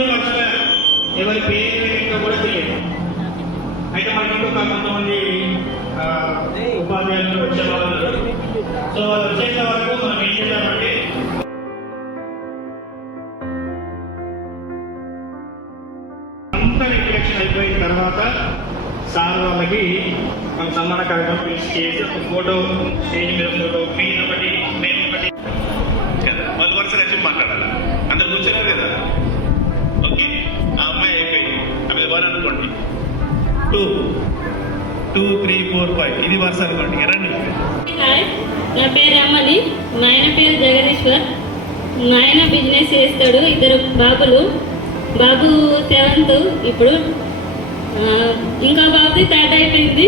కొంతమంది మర్చిపోయారు, ఎవరి పేరు ఏంటో కూడా తెలియదు. అయితే మనకి ఇంకొక కొంతమంది ఉపాధ్యాయులు వచ్చేవాళ్ళు. సో వాళ్ళు వచ్చేసే వరకు మనం ఏం చేద్దామంటే అంతా ఇంట్రడక్షన్ అయిపోయిన తర్వాత సార్ వాళ్ళకి మన సన్మాన కార్యక్రమం పిలిచి చేసి ఒక ఫోటో, స్టేజ్ మీద ఫోటో, మెయిన్ ఒకటి, మేము ఒకటి కదా, వాళ్ళు వరుస వచ్చి మాట్లాడాలి. అందరు కూర్చున్నారు కదా, ఓకే ఆ అమ్మాయి అయిపోయింది, ఆమె వన్ అనుకోండి, 2 2 3 4 5 ఇది వరుస అనుకోండి. ఎరండి. హాయ్, నా పేరు రమ్మని, మా ఆయన పేరు జగదీశ్వర్. మా ఆయన బిజినెస్ చేస్తాడు, 2 బాబులు. బాబు 7th ఇప్పుడు, ఇంకా బాబుది 3rd అయిపోయింది.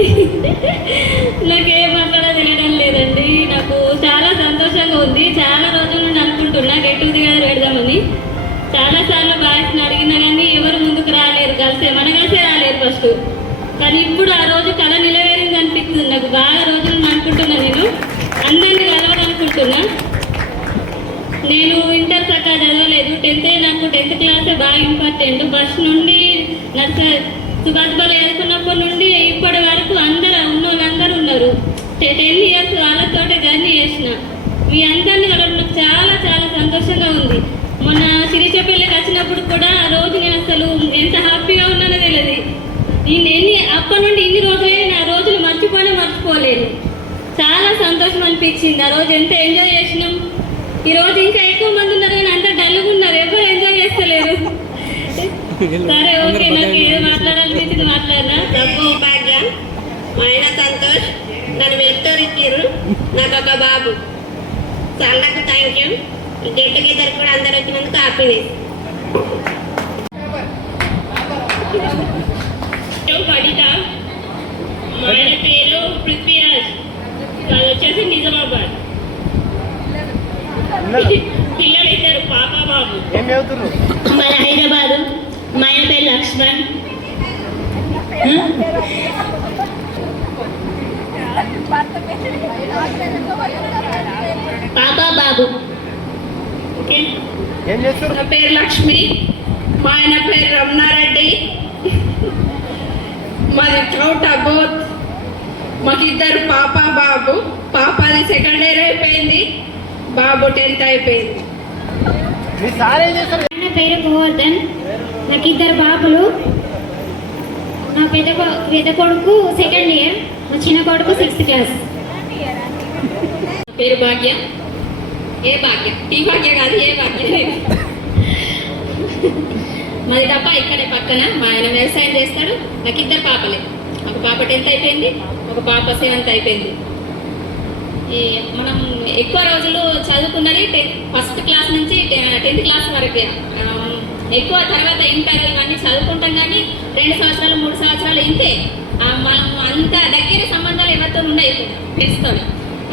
నాకేం మాట్లాడా తెలియడం లేదండి. నాకు చాలా సంతోషంగా ఉంది. చాలా రోజుల నుండి అనుకుంటున్నా గెట్ టుగెదర్ పెడదామని. చాలాసార్లు బాయ్స్ని అడిగినా కానీ ఎవరు ముందుకు రాలేరు, మన కలిసే రాలేరు ఫస్ట్. కానీ ఇప్పుడు ఆ రోజు కళ నిలవేరింది అనిపిస్తుంది నాకు. బాగా రోజులు అనుకుంటున్నా, నేను అందరినీ కలవాలనుకుంటున్నా. నేను ఇంటర్ చక్కగా చదవలేదు, 10th. నాకు 10th క్లాసే బాగా ఇంపార్టెంట్. బస్ నుండి సుభాష్ బాలు వేసుకున్నప్పటి నుండి ఇప్పటి వరకు అందరూ ఉన్నోళ్ళందరూ ఉన్నారు. 10 years వాళ్ళతోటే జర్నీ చేసిన. మీ అందరినీ కలవడం నాకు చాలా చాలా సంతోషంగా ఉంది. మొన్న సిరిచపల్లికి వచ్చినప్పుడు కూడా ఆ రోజు నేను అసలు ఎంత హ్యాపీగా ఉన్నానో తెలియదు. అప్పటి నుండి ఇన్ని రోజులే నా రోజులు మర్చిపోలేను. చాలా సంతోషం అనిపించింది. ఆ రోజు ఎంత ఎంజాయ్ చేసినాం. ఈరోజు ఇంకా ఎక్కువ మంది ఉన్నారు కానీ అంతా డల్గా ఉన్నారు, ఎవరు ఎంజాయ్ చేస్తలేరు. సరే ఓకే, నాకు ఏదో మాట్లాడాలనిపించింది మాట్లాడినా. డబ్బు భాగ్య, మా ఆయన సంతోష్, నన్ను వెళ్తూరిచ్చారు. నాకు ఒక బాబు. చాలా థ్యాంక్ యూ. గెట్ టుగెదర్ కూడా అందరు వచ్చినందుకు హ్యాపీనెస్. కవిత, మా ఆయన పేరు పృథ్వీరాజ్, అది వచ్చేసి నిజామాబాద్. పిల్లలు 2 పాప బాబు. మన హైదరాబాద్. మా ఆయన పేరు లక్ష్మణ్. పాప బాబు. ఓకే, నా పేరు లక్ష్మి. మా ఆయన పేరు రమణారెడ్డి. మాది చౌటాబోత్. మాకు 2 పాప బాబు. పాపది 2nd year అయిపోయింది, బాబు 10th అయిపోయింది. నా పేరు గోవర్ధన్. నాకు 2 బాబులు. నా పెద్ద కొడుకు 2nd year, మా చిన్న కొడుకు 6th class. పేరు భాగ్య. ఏ భాగ్య? ఈ భాగ్య కాదు, ఏ భాగ్య. మాది తప్ప ఇక్కడే పక్కన. మా ఆయన వ్యవసాయం చేస్తాడు. నాకు 2 పాపలే. ఒక పాప 10th అయిపోయింది, ఒక పాప 7th అయిపోయింది. మనం ఎక్కువ రోజులు చదువుకున్నది 1st class నుంచి 10th class వరకే. ఎక్కువ తర్వాత ఇంటర్ ఇవన్నీ చదువుకుంటాం కానీ 2 సంవత్సరాలు 3 సంవత్సరాలు ఇంతే. మనం అంత దగ్గర సంబంధాలు ఎవరితో ఉండవు ఫ్రెండ్స్తో.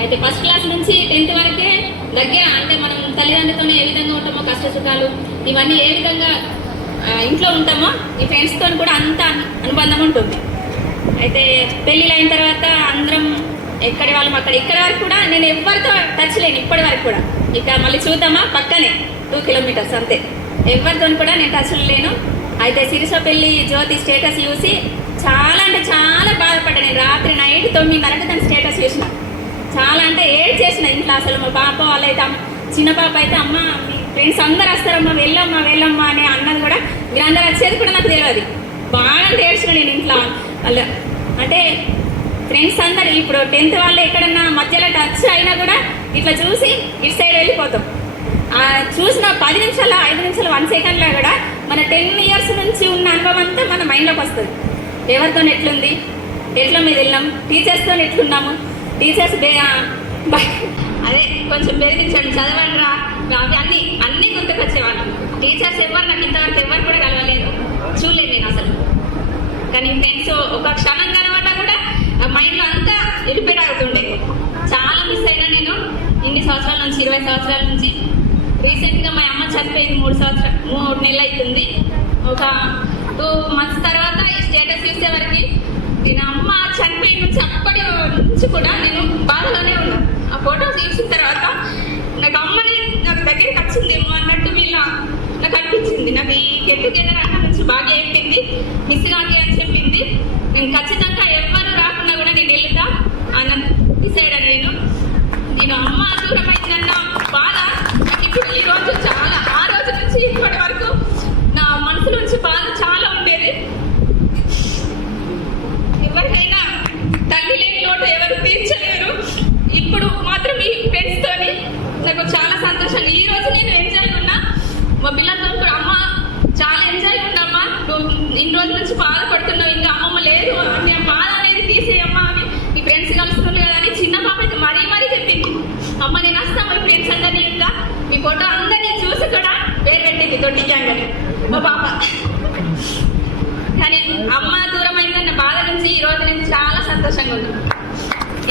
అయితే 1st class నుంచి 10th వరకే దగ్గర. అంటే మనం తల్లిదండ్రులతోనే ఏ విధంగా ఉంటామో, కష్ట సుఖాలు ఇవన్నీ ఏ విధంగా ఇంట్లో ఉంటామో, ఈ ఫ్రెండ్స్తో కూడా అంత అనుబంధం ఉంటుంది. అయితే పెళ్ళిళ్ళు అయిన తర్వాత అందరం ఎక్కడి వాళ్ళం అక్కడ. ఇక్కడ వరకు కూడా నేను ఎవరితో టచ్ లేను ఇప్పటి వరకు కూడా. ఇక మళ్ళీ చూద్దామా, పక్కనే 2 kilometers అంతే. ఎవరితో కూడా నేను టచ్లో లేను. అయితే సిరిసపల్లి జ్యోతి స్టేటస్ చూసి చాలా అంటే చాలా బాధపడ్డా. నేను రాత్రి నైట్ 9:30కి తన స్టేటస్ చూసిన. చాలా అంటే చేసిన ఇంట్లో. అసలు మా పాప వాళ్ళైతే, చిన్న పాప అయితే, అమ్మ మీ ఫ్రెండ్స్ అందరు వస్తారమ్మా, వెళ్ళమ్మా అని అన్నది కూడా. మీరు అందరు వచ్చేది కూడా నాకు తెలియదు. బాగా ఏడ్చిన నేను ఇంట్లో. వాళ్ళు అంటే ఫ్రెండ్స్ అందరు ఇప్పుడు 10th వాళ్ళు ఎక్కడన్నా మధ్యలో టచ్ అయినా కూడా ఇట్లా చూసి ఇటు సైడ్ వెళ్ళిపోతాం. చూసిన 10 నిమిషాలు 5 నిమిషాలు 1 సెకండ్లో కూడా మన 10 years నుంచి ఉన్న అనుభవం అంతా మన మైండ్లోకి వస్తుంది. ఎవరితో ఎట్లుంది, ఎట్లా మీద వెళ్ళాం, టీచర్స్తో ఎట్లున్నాము, టీచర్స్ అదే కొంచెం బెదిరించండి, చదవండి రా, అవి అన్నీ గుర్తుకొచ్చేవాళ్ళు. టీచర్స్ ఎవరు నాకు ఇంతవరకు ఎవరు కూడా కలవలేదు, చూడలేదు నేను అసలు. కానీ ఫ్రెండ్స్ ఒక క్షణం కలవన్నా కూడా మైండ్లో అంతా రిపీట్ అవుతుండే. చాలా మిస్ అయినా నేను ఇన్ని సంవత్సరాల నుంచి, 20 సంవత్సరాల నుంచి. రీసెంట్గా మా అమ్మ చనిపోయింది 3 నెలలు అవుతుంది. ఒక 2 months తర్వాత ఈ స్టేటస్ చూసే వరకు నేను అమ్మ చనిపోయిన నుంచి అప్పటి నుంచి కూడా నేను బాధలోనే ఉన్నాను. ఆ ఫోటోస్ చూసిన తర్వాత నాకు అమ్మని నాకు దగ్గరికి వచ్చిందేమో అన్నట్టు నాకు అనిపించింది. నాకు ఈ గెట్ సంతోషంగా ఈ రోజు నేను ఎంజాయ్ ఉన్నా. మా పిల్లలతో కూడా అమ్మ చాలా ఎంజాయ్ ఉన్నామ్మా, నువ్వు ఇన్ని రోజుల నుంచి బాధపడుతున్నావు, ఇంకా అమ్మమ్మ లేదు అంటే బాధ అనేది తీసేయమ్మా అని మీ ఫ్రెండ్స్ కలుస్తున్నారు కదా అని చిన్న పాప అయితే మరీ చెప్పింది. అమ్మ నేను వస్తాను మా ఫ్రెండ్స్ అందరినీ, ఇంకా మీ ఫోటో అందరినీ చూసి కూడా పేరు పెట్టింది దొడ్డి గ్యాంగ్ అని మా పాప. కానీ అమ్మ దూరం అయిందన్న బాధ నుంచి ఈ రోజు నేను చాలా సంతోషంగా ఉంది.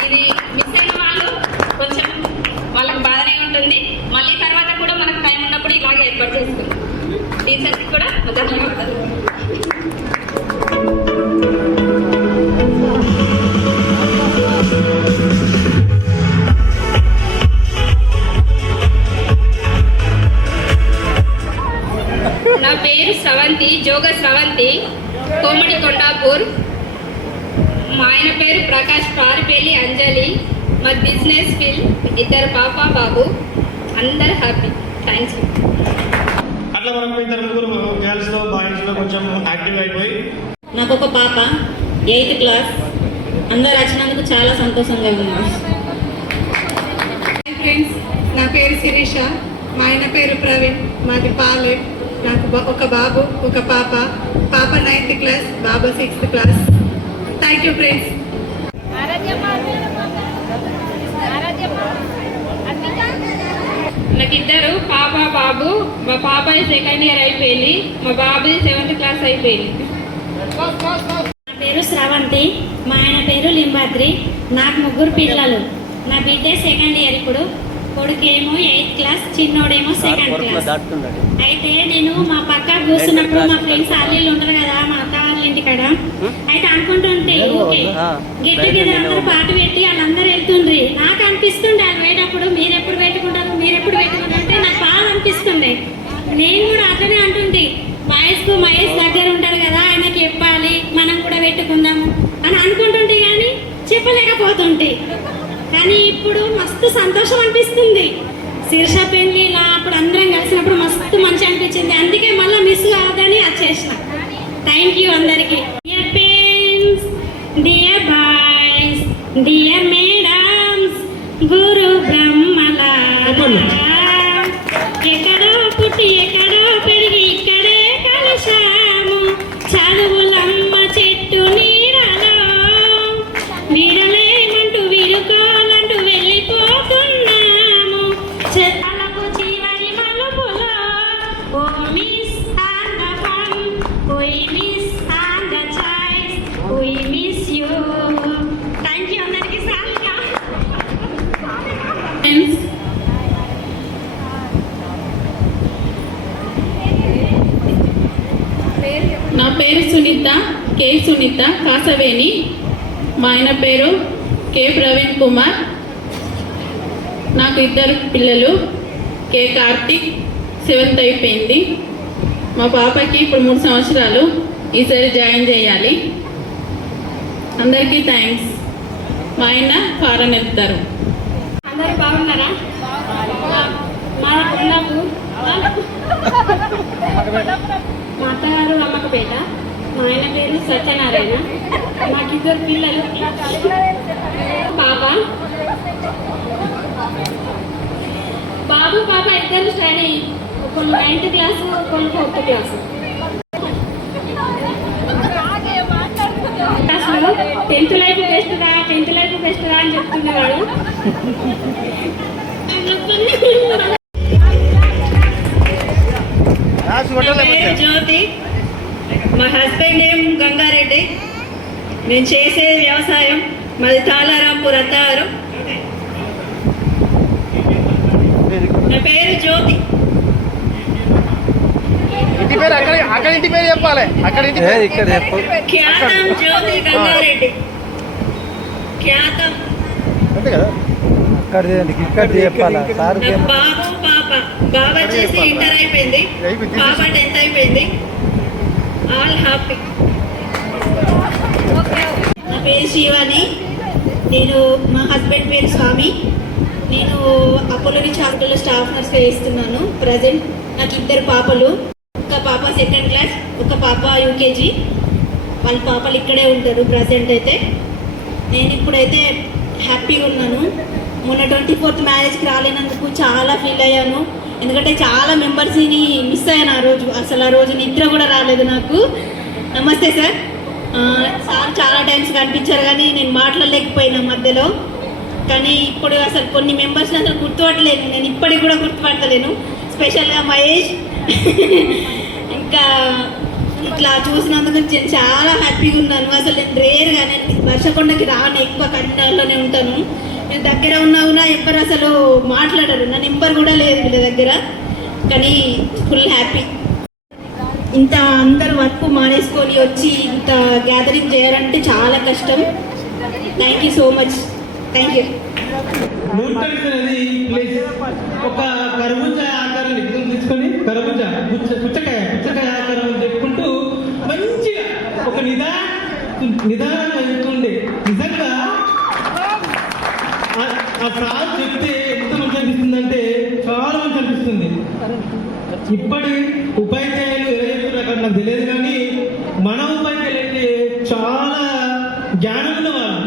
ఇది మిస్ అయిన వాళ్ళు కొంచెం వాళ్ళకి బాధనే ఉంటుంది. మళ్ళీ తర్వాత కూడా మనకు టైం ఉన్నప్పుడు ఇలాగే ఏర్పాటు చేసుకుంటాం. టీచర్స్కి కూడా ధన్యవాదాలు. నా పేరు స్రవంతి, జోగ స్రవంతి, కోమటి కొండాపూర్. మా ఆయన పేరు ప్రకాష్ పారిపల్లి అంజలి. మా బిజినెస్ ఫీల్డ్, 2 పాప బాబు, అందరు హ్యాపీ. థ్యాంక్స్. అట్లా మనకు 2 గర్ల్స్లో బాయ్స్లో కొంచెం యాక్టివ్ అయిపోయి నాకు ఒక పాప 8th క్లాస్. అందరు వచ్చినందుకు చాలా సంతోషంగా ఉంది. ఫ్రెండ్స్, నా పేరు శిరీష, మా ఆయన పేరు ప్రవీణ్, మాది పాలెట్. నాకు ఒక బాబు ఒక పాప. పాప 9th class, Babu 6th class. Thank you friends. నాకు 2 పాప బాబు. మా పాప 2nd ఇయర్ అయిపోయింది, మా బాబు 7th క్లాస్ అయిపోయింది. నా పేరు స్రవంతి, మా ఆయన పేరు లింబాద్రి. నాకు 3 పిల్లలు. నా బిడ్డ 2nd ఇయర్ ఇప్పుడు. కొడుకేమో 8th క్లాస్, చిన్నోడేమో 2nd క్లాస్. అయితే నేను మా పక్క కూర్చున్నప్పుడు మా ఫ్రెండ్స్ అల్లీళ్ళు ఉంటారు కదా మా అత్త వాళ్ళ ఇంటికాడ, అయితే అనుకుంటుంటే ఓకే గెట్ టుగెదర్ అందరూ పాటు పెట్టి వాళ్ళందరూ వెళ్తుండ్రి. నాకు అనిపిస్తుండే వాళ్ళు పోయేటప్పుడు మీరెప్పుడు పెట్టుకుంటారు అంటే నాకు బాగా అనిపిస్తుండే. నేను కూడా అట్లనే అంటుంటే వయస్కు మహేష్ దగ్గర ఉంటారు కదా ఆయనకి చెప్పాలి మనం కూడా పెట్టుకుందాము అని అనుకుంటుంటే కానీ చెప్పలేకపోతుంటే. కానీ ఇప్పుడు మస్తు సంతోషం అనిపిస్తుంది. శీర్ష పెళ్లిలా అప్పుడు అందరం కలిసినప్పుడు మస్తు మంచి అనిపించింది. అందుకే మళ్ళీ మిస్ కావద్దని వచ్చేసిన. థ్యాంక్ యూ అందరికీ. Dear parents, dear boys, dear madams, గురు బ్రహ్మలా ఎక్కడో పుట్టి ఎక్కడో పెరిగి ఇక్కడే కలిశాము. చదువులమ్మ చెట్టు నీడలో వీడలేమంటూ వీడుకోవాలంటూ వెళ్ళిపోతున్నాము. చెత్తలకు చివరి మలుపులో ఓ మిస్ ఆన్ ద ఫన్, ఓ మిస్ ఆన్ ద చాయిస్, ఓ మిస్ యూ. థ్యాంక్ యూ అందరికీ. సాల్గా నా పేరు సునీత, కే సునీత, కాసవేణి. మా ఆయన పేరు కే ప్రవీణ్ కుమార్. నాకు 2 పిల్లలు. కే కార్తిక్ 7th అయిపోయింది. మా పాపకి ఇప్పుడు 3 సంవత్సరాలు. ఈసారి జాయిన్ చేయాలి. అందరికీ థ్యాంక్స్. మా ఆయన ఫారెన్ వెళ్తారు. అందరూ బాగున్నారా? మా కొండాపూర్, మా అత్తగారు అమ్మకపేట. మా ఆయన పేరు సత్యనారాయణ. నాకు 2 పిల్లలు. పాప బాబు పాప 2 స్టడీ. ఒకళ్ళు 9th క్లాసు, ఒకళ్ళు 4th క్లాసు. అసలు 10th లైఫ్ బెస్ట్ రా అని చెప్తున్నవాడు. జ్యోతి, మా హస్బెండ్ నేమ్ గంగారెడ్డి. నేను చేసేది వ్యవసాయం. మాది తాళారాంపూర్ అత్తారు. నా పేరు జ్యోతి. అక్కడ చెప్పాలి. ఖ్యాతం జ్యోతి గంగారెడ్డి. ఖ్యాతం. నా బాబు పాప. బాబు వచ్చేసి ఇంటర్ అయిపోయింది, పాప 10th అయిపోయింది. All happy. నా పేరు శివాని. నేను మా హస్బెండ్ పేరు స్వామి. నేను అపోలో రిచ్ హాస్పిటల్లో స్టాఫ్ నర్స్గా చేస్తున్నాను ప్రజెంట్. నాకు 2 పాపలు. ఒక పాప 2nd క్లాస్, ఒక పాప UKG. వాళ్ళ పాపలు ఇక్కడే ఉంటారు ప్రజెంట్ అయితే. నేను ఇప్పుడైతే హ్యాపీగా ఉన్నాను. మొన్న 24th మ్యారేజ్కి రాలేనందుకు చాలా ఫీల్ అయ్యాను. ఎందుకంటే చాలా మెంబర్స్ని మిస్ అయ్యాను ఆ రోజు. అసలు ఆ రోజు నిద్ర కూడా రాలేదు నాకు. నమస్తే సార్. సార్ చాలా టైమ్స్ కనిపించారు కానీ నేను మాట్లాడలేకపోయినా మధ్యలో. కానీ ఇప్పుడు అసలు కొన్ని మెంబర్స్ని అసలు గుర్తుపట్టలేను. నేను ఇప్పటికి కూడా గుర్తుపట్టలేను. స్పెషల్గా మహేష్. ఇంకా ఇట్లా చూసినందుకు నేను చాలా హ్యాపీగా ఉన్నాను. అసలు నేను రేర్గా నేను వర్షకొండకి రాను, ఎక్కువ కరీంనగర్లోనే ఉంటాను. నేను దగ్గర ఉన్నా కూడా ఎవ్వరు అసలు మాట్లాడరు. నా నెంబర్ కూడా లేదు వీళ్ళ దగ్గర. కానీ ఫుల్ హ్యాపీ. ఇంత అందరు వర్క్ మానేసుకొని వచ్చి ఇంత గ్యాదరింగ్ చేయాలంటే చాలా కష్టం. Thank you so much. Thank you. నూటన్స్ అనేది ప్లేస్ ఒక కర్బూజా ఆకారాన్ని తీసుకొని కర్బూజా పుచ్చకాయ ఆకారం చెప్పుకుంటూ మంచిగా ఒక నిదానంగా చెప్తుండే. నిజంగా ఆ సార్ చెప్తే ఎంత మంచి అనిపిస్తుందంటే చాలా మంచి అనిపిస్తుంది. ఇప్పటి ఉపాధ్యాయులు ఎలా చెప్తున్నారు నాకు తెలియదు కానీ మన ఉపాధ్యాయులు అయితే చాలా జ్ఞానం ఉన్న వాళ్ళు.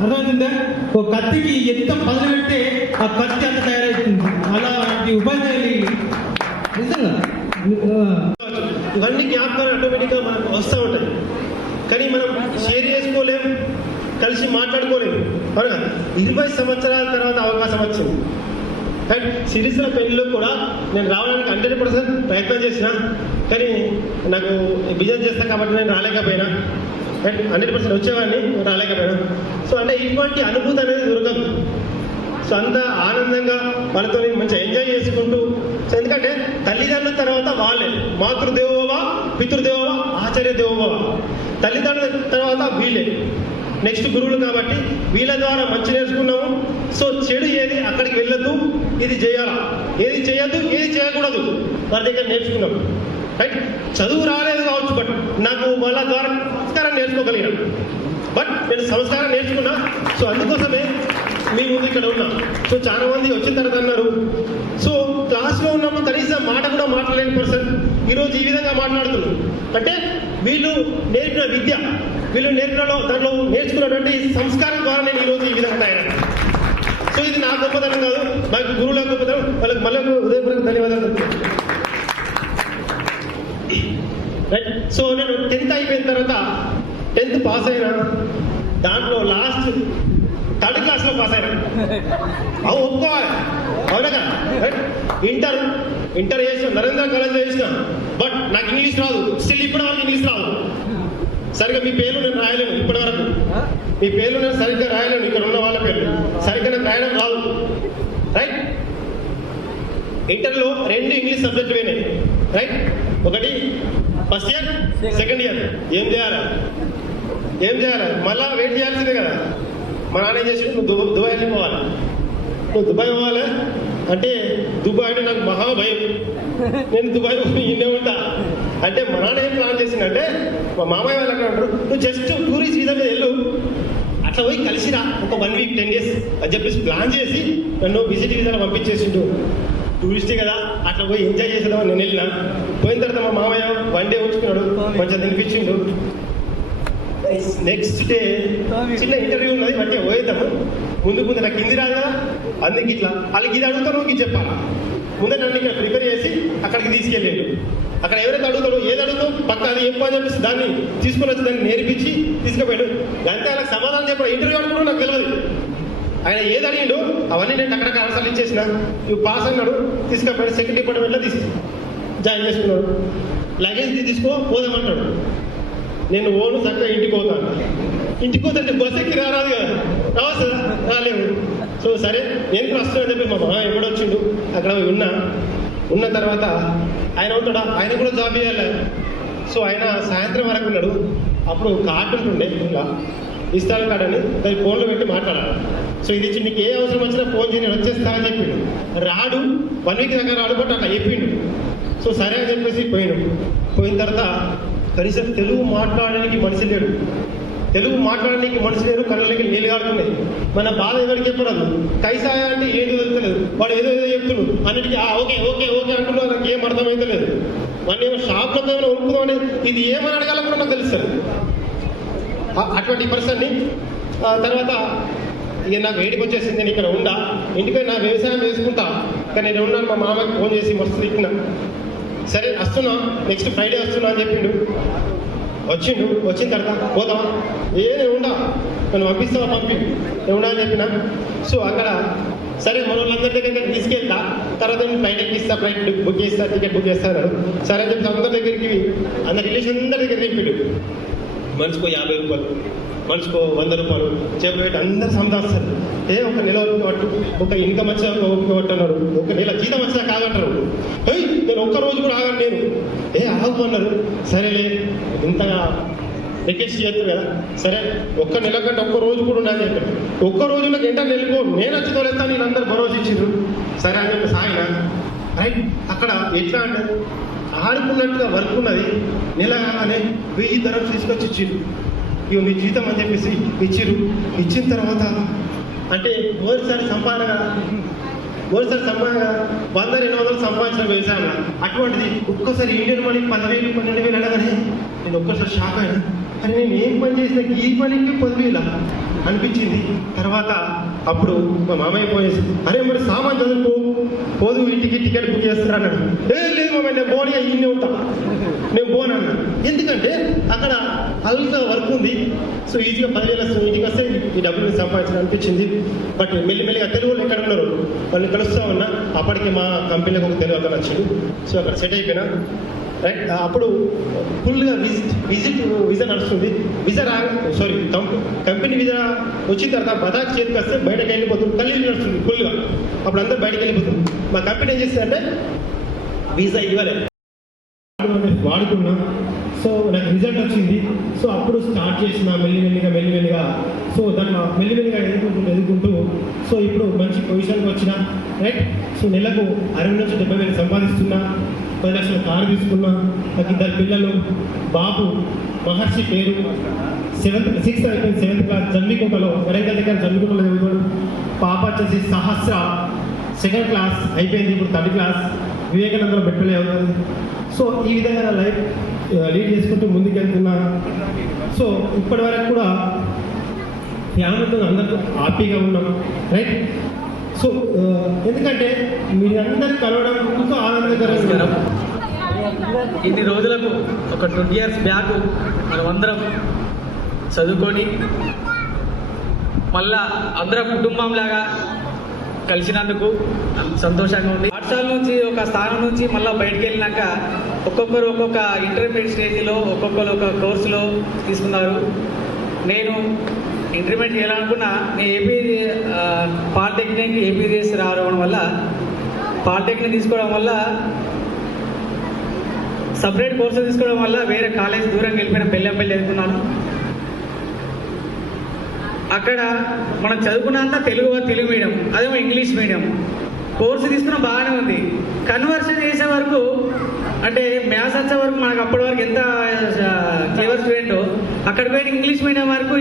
అర్థమవుతుందా? ఒక కత్తికి ఎంత పదులు పెడితే ఆ కత్తి అంత తయారవుతుంది. అలాంటి ఉపాధ్యాయులు నిజంగా ఇవన్నీ జ్ఞాపకాలు ఆటోమేటిక్గా మనకు వస్తూ ఉంటాయి. కానీ మనం షేర్ చేసుకోలేము, కలిసి మాట్లాడుకోలేము. అవునా? 20 సంవత్సరాల తర్వాత అవకాశం వచ్చింది. అండ్ సిరీస్ల పెళ్ళిలో కూడా నేను రావడానికి 100% ప్రయత్నం చేసిన. కానీ నాకు బిజినెస్ చేస్తాను కాబట్టి నేను రాలేకపోయినా. అండ్ 100% వచ్చేవాడిని, రాలేకపోయినా. సో అంటే ఇటువంటి అనుభూతి అనేది దొరకదు. సో అంత ఆనందంగా వాళ్ళతో మంచిగా ఎంజాయ్ చేసుకుంటూ. సో ఎందుకంటే తల్లిదండ్రుల తర్వాత వాళ్ళే మాతృదేవోభవ, పితృదేవోభవ, ఆచార్య దేవోభవ. తల్లిదండ్రుల తర్వాత వీళ్ళే నెక్స్ట్ గురువులు కాబట్టి వీళ్ళ ద్వారా మంచి నేర్చుకున్నాము. సో చెడు ఏది అక్కడికి వెళ్ళొద్దు, ఇది చేయాలా, ఏది చేయొద్దు, ఏది చేయకూడదు వాళ్ళ దగ్గర నేర్చుకున్నాం. రైట్? చదువు రాలేదు కావచ్చు, బట్ నాకు వాళ్ళ ద్వారా సంస్కారం నేర్చుకోగలిగిన. బట్ నేను సంస్కారం నేర్చుకున్నా. సో అందుకోసమే మీ ముందు ఇక్కడ ఉన్నా. సో చాలా మంది వచ్చిన తర్వాత అన్నారు, సో క్లాస్లో ఉన్నప్పుడు కనీసం మాట కూడా మాట్లాడలేని పర్సన్ ఈరోజు ఈ విధంగా మాట్లాడుతున్నారు. అంటే వీళ్ళు నేర్పిన విద్య, వీళ్ళు దాంట్లో నేర్చుకున్నటువంటి సంస్కారం ద్వారా నేను ఈరోజు ఈ విధంగా తయారు. సో ఇది నా గొప్పతనం కాదు, మాకు గురువుల గొప్పతనం. వాళ్ళకి మళ్ళీ ఉదయపూర్వక ధన్యవాదాలు. రైట్? సో నేను 10th అయిపోయిన తర్వాత 10th పాస్ అయినా. దాంట్లో లాస్ట్ 3rd క్లాస్లో పాస్ అయినా. అవి ఒప్పుకోవాలి, అవునా కదా? ఇంటర్ చేసిన నరేంద్ర కాలేజ్లో చేసిన. బట్ నాకు ఇంగ్లీష్ రాదు. స్టిల్ ఇప్పటి వరకు ఇంగ్లీష్ రాదు. సరిగ్గా మీ పేర్లు నేను రాయలేను. ఇప్పటి వరకు మీ పేర్లు నేను సరిగ్గా రాయలేను. ఇక్కడ ఉన్న వాళ్ళ పేర్లు సరిగ్గా నాకు రాయడం రాదు. రైట్? ఇంటర్లో 2 ఇంగ్లీష్ సబ్జెక్టులు పోయినాయి. రైట్? ఒకటి ఫస్ట్ ఇయర్, సెకండ్ ఇయర్. ఏం చేయాలి మళ్ళా వెయిట్ చేయాల్సిందే కదా. మా నాన్న ఏం చేసి, నువ్వు దుబాయ్ వెళ్ళిపోవాలి, నువ్వు దుబాయ్ పోవాలి అంటే, దుబాయ్ అంటే నాకు మహా భయం. నేను దుబాయ్ ఇండే ఉంటా అంటే మా నాన్న ఏం ప్లాన్ చేసిందంటే, మా మామయ్య వాళ్ళు అక్కడ అంటారు, నువ్వు జస్ట్ టూరిస్ట్ వీసా మీద వెళ్ళు, అట్లా పోయి కలిసిరా ఒక 1 వీక్ 10 డేస్ అని చెప్పేసి ప్లాన్ చేసి నన్ను విజిట్ వీసాలో పంపించేసిండు. టూరిస్టే కదా, అట్లా పోయి ఎంజాయ్ చేసేదామని నేను వెళ్ళినా. పోయిన తర్వాత మా మామయ్య 1 డే ఉంచుకున్నాడు, మంచిగా తినిపించిండు. నెక్స్ట్ డే చిన్న ఇంటర్వ్యూ ఉన్నది, బట్టి పోయేద్దాము. ముందు నాకు హిందీ రాదు కదా, అందుకే ఇట్లా వాళ్ళకి ఇది అడుగుతాను, ఇది చెప్పాలా. ముందే నన్ను ఇక్కడ ప్రిపేర్ చేసి అక్కడికి తీసుకెళ్ళాడు. అక్కడ ఎవరైతే అడుగుతాడో, ఏది అడుగుతావు పక్క అది చెప్పు అని చెప్పేసి దాన్ని తీసుకొని వచ్చి దాన్ని నేర్పించి తీసుకుపోయాడు. అంతే వాళ్ళకి సమాధానం చెప్పాడు. ఇంటర్వ్యూ అనుకున్నాడు, నాకు తెలియదు. ఆయన ఏది అడిగిండు అవన్నీ నేను అక్కడికి ఆన్సర్లు ఇచ్చేసిన. ఇవి పాస్ అన్నాడు, తీసుకుపోయాడు. సెకండ్ డిపార్ట్మెంట్లో జాయిన్ చేసుకున్నాడు. లగేజ్ పోదామంటాడు. నేను ఓను చక్కగా ఇంటికి పోతాను. ఇంటికి పోతుంటే బస్ ఎక్కి రాదు కదా, రావచ్చు కదా, రాలేము. సో సరే నేను కూడా వస్తున్నాను చెప్పి మా మామ ఎప్పుడొచ్చిండు. అక్కడ ఉన్న తర్వాత ఆయన ఉంటాడా, ఆయన కూడా జాబ్ చేయాలి. సో ఆయన సాయంత్రం వరకు ఉన్నాడు. అప్పుడు కార్డు ఉంటుండే, ఇంకా ఇస్తాను కార్డు అని దాన్ని ఫోన్లో పెట్టి మాట్లాడాలి. సో ఇది ఇచ్చి నీకు ఏ అవసరం వచ్చినా ఫోన్ చేసి నేను వచ్చేస్తా అని చెప్పిండు. రాడు, 1 వీక్ దాకా రాడు, బట్ అట్లా చెప్పిండు. సో సరే అని చెప్పేసి పోయిన తర్వాత కనీసం తెలుగు మాట్లాడడానికి మనిషి లేడు. కళ్ళకి నీళ్ళు కాడుతున్నాయి. మన బాధ ఎవరికి చెప్పడదు. కైసాయ అంటే ఏంటి తెలుస్తలేదు. వాడు ఏదో చెప్తున్నాడు, అన్నిటికీ ఓకే ఓకే ఓకే అంటున్నాడు. నాకు ఏం అర్థమైతే లేదు. వాడిని ఏమో షాప్లో ఏమైనా ఉరుకుదామని ఇది ఏమని అడగాలన్నా నాకు తెలుస్తుంది. అటువంటి పర్సన్ని తర్వాత ఇక నాకు వేడికి వచ్చేసింది, నేను ఇక్కడ ఉండా, ఇంటికి నా వ్యవసాయం చేసుకుంటా, కానీ నేను ఉన్నాను. మా మామకి ఫోన్ చేసి మస్తు తిట్టినా. సరే వస్తున్నా, నెక్స్ట్ ఫ్రైడే వస్తున్నా అని చెప్పిండు. వచ్చిన తర్వాత పోతావా, నేను ఉండా, నన్ను పంపిస్తావా, నేను ఉండా అని చెప్పిన. సో అక్కడ సరే మన వాళ్ళందరి దగ్గర తీసుకెళ్తా, తర్వాత నేను ఫ్లైట్ ఎక్కిస్తా, ఫ్లైట్ బుక్ చేస్తా, టికెట్ బుక్ చేస్తాను. సరే అని చెప్పి అందరి దగ్గరికి, అందరి రిలేషన్ అందరి దగ్గర తిప్పిండు. మనిషికో 50 రూపాయలు, మనిషికో 100 రూపాయలు చెప్పేటి అందరు సంపాదిస్తారు. ఒక నెల ఒక ఇన్కమ్ వచ్చా కొట్టన్నారు, ఒక నెల జీతం వచ్చా కాగంటారు. నేను ఒక్క రోజు కూడా ఆగను, నేను ఆగు అన్నారు. సరేలే ఇంతగా రిక్వెస్ట్ చేస్తారు కదా, సరే ఒక్క నెల కంటే ఒక్క రోజు కూడా ఉండని చెప్పారు. ఒక్క రోజు నాకు ఎంట వెళ్ళిపో, నేను వచ్చి తోలేస్తాను, వీళ్ళందరూ భరోసా ఇచ్చిండ్రు. సరే అని చెప్పి సాగిన. రైట్, అక్కడ ఎట్లా అంటే ఆడుకున్నట్టుగా వర్క్ ఉన్నది. నెల కాగానే 1000 ధరలు తీసుకొచ్చి ఇచ్చిండ్రు. ఇవి మీ జీతం అని చెప్పేసి ఇచ్చిర్రు. ఇచ్చిన తర్వాత అంటే ఓసారి సంపాదన 100-200 సంపాదించిన వ్యవసాయంలో అటువంటిది ఒక్కసారి ఇండియన్ మనీ 10,000 12,000 అనగానే నేను ఒక్కసారి షాక్ అయినా. అరే నేను ఏం పని చేసిన ఈ పనికి 10,000 అనిపించింది. తర్వాత అప్పుడు మా మామయ్య పోయేసి, అరే మరి సామాన్ పోదు, ఇంటికి టికెట్ బుక్ చేస్తారా అన్నాడు. లేదు మామయ్య, నేను పోనీ ఇన్నే ఉంటా, నేను పోను అన్నా. ఎందుకంటే అక్కడ అల్గా వర్క్ ఉంది. సో ఈజీగా 10,000 ఇంటికి వస్తే ఈ డబ్బులు సంపాదించడం అనిపించింది. బట్ మెల్లిమెల్లిగా తెలుగు వాళ్ళు ఎక్కడ ఉన్నారు వాళ్ళని కలుస్తా ఉన్నా. అప్పటికి మా కంపెనీకి ఒక తెలుగు అతను వచ్చింది. సో అక్కడ సెట్ అయిపోయినా. రైట్, అప్పుడు ఫుల్గా వీసా నడుస్తుంది. కంపెనీ వీసా వచ్చిన తర్వాత బదాక్ చేతికి వస్తే బయటకు వెళ్ళిపోతుంది, కళ్ళు నడుస్తుంది ఫుల్గా. అప్పుడు అందరూ బయటకు వెళ్ళిపోతుంది. మా కంపెనీ ఏం చేస్తుందంటే వీసా ఇవ్వలేదు, వాడుకున్నా. సో నాకు రిజల్ట్ వచ్చింది. సో అప్పుడు స్టార్ట్ చేసిన మెల్లిమెల్లిగా సో దాన్ని మెల్లిమెల్లిగా ఎదుర్కొంటూ సో ఇప్పుడు మంచి పొజిషన్కి వచ్చిన. రైట్, సో నెలకు 60 నుంచి 70,000 సంపాదిస్తున్నా. 10 లక్షల కారు తీసుకున్నా. నాకు 2 పిల్లలు. బాబు మహర్షి పేరు, 6th అయిపోయింది, 7th క్లాస్, జమ్మికుంటలో, వరంగల్ దగ్గర జమ్మికుంటలో చదువుకోడు. పాప వచ్చేసి సహస్ర, 2nd క్లాస్ అయిపోయింది, ఇప్పుడు 3rd క్లాస్, వివేకానందలో బెట్టలే అవుతుంది. సో ఈ విధంగా నా లైఫ్ లీడ్ చేసుకుంటూ ముందుకెళ్తున్నా. సో ఇప్పటి వరకు కూడా ఫ్యామిలీతో అందరితో హ్యాపీగా ఉన్నాం. రైట్, సో ఎందుకంటే మీరందరూ కలవడం ఎంతో ఆనందకరంగా. ఇన్ని రోజులకు ఒక 20 years బ్యాక్ మనం అందరం చదువుకొని మళ్ళా అందరం కుటుంబంలాగా కలిసినందుకు సంతోషంగా ఉంది. పాఠశాల నుంచి ఒక స్థానం నుంచి మళ్ళీ బయటకు వెళ్ళినాక ఒక్కొక్కరు ఒక్కొక్క ఇంటర్మీడియట్ స్టేజ్లో ఒక్కొక్కరు ఒక కోర్సులో తీసుకున్నారు. నేను ఇంటర్మీడియట్ చేయాలనుకున్నా, నేను ఏపీ పాలిటెక్నిక్ ఏపీఎస్ రావడం వల్ల, పాలిటెక్నిక్ తీసుకోవడం వల్ల, సపరేట్ కోర్సులు తీసుకోవడం వల్ల వేరే కాలేజ్ దూరం వెళ్ళిపోయిన బెల్లంపల్లి చదువుకున్నాను. అక్కడ మనం చదువుకున్నంత తెలుగు మీడియం, అదేమో ఇంగ్లీష్ మీడియం. కోర్సు తీసుకున్న బాగానే ఉంది. కన్వర్షన్ చేసే వరకు అంటే మ్యాథ్స్ వచ్చే వరకు మనకు అప్పటి వరకు ఎంత క్లియర్ స్టూడెంట్, అక్కడ పోయిన ఇంగ్లీష్ మీడియం వరకు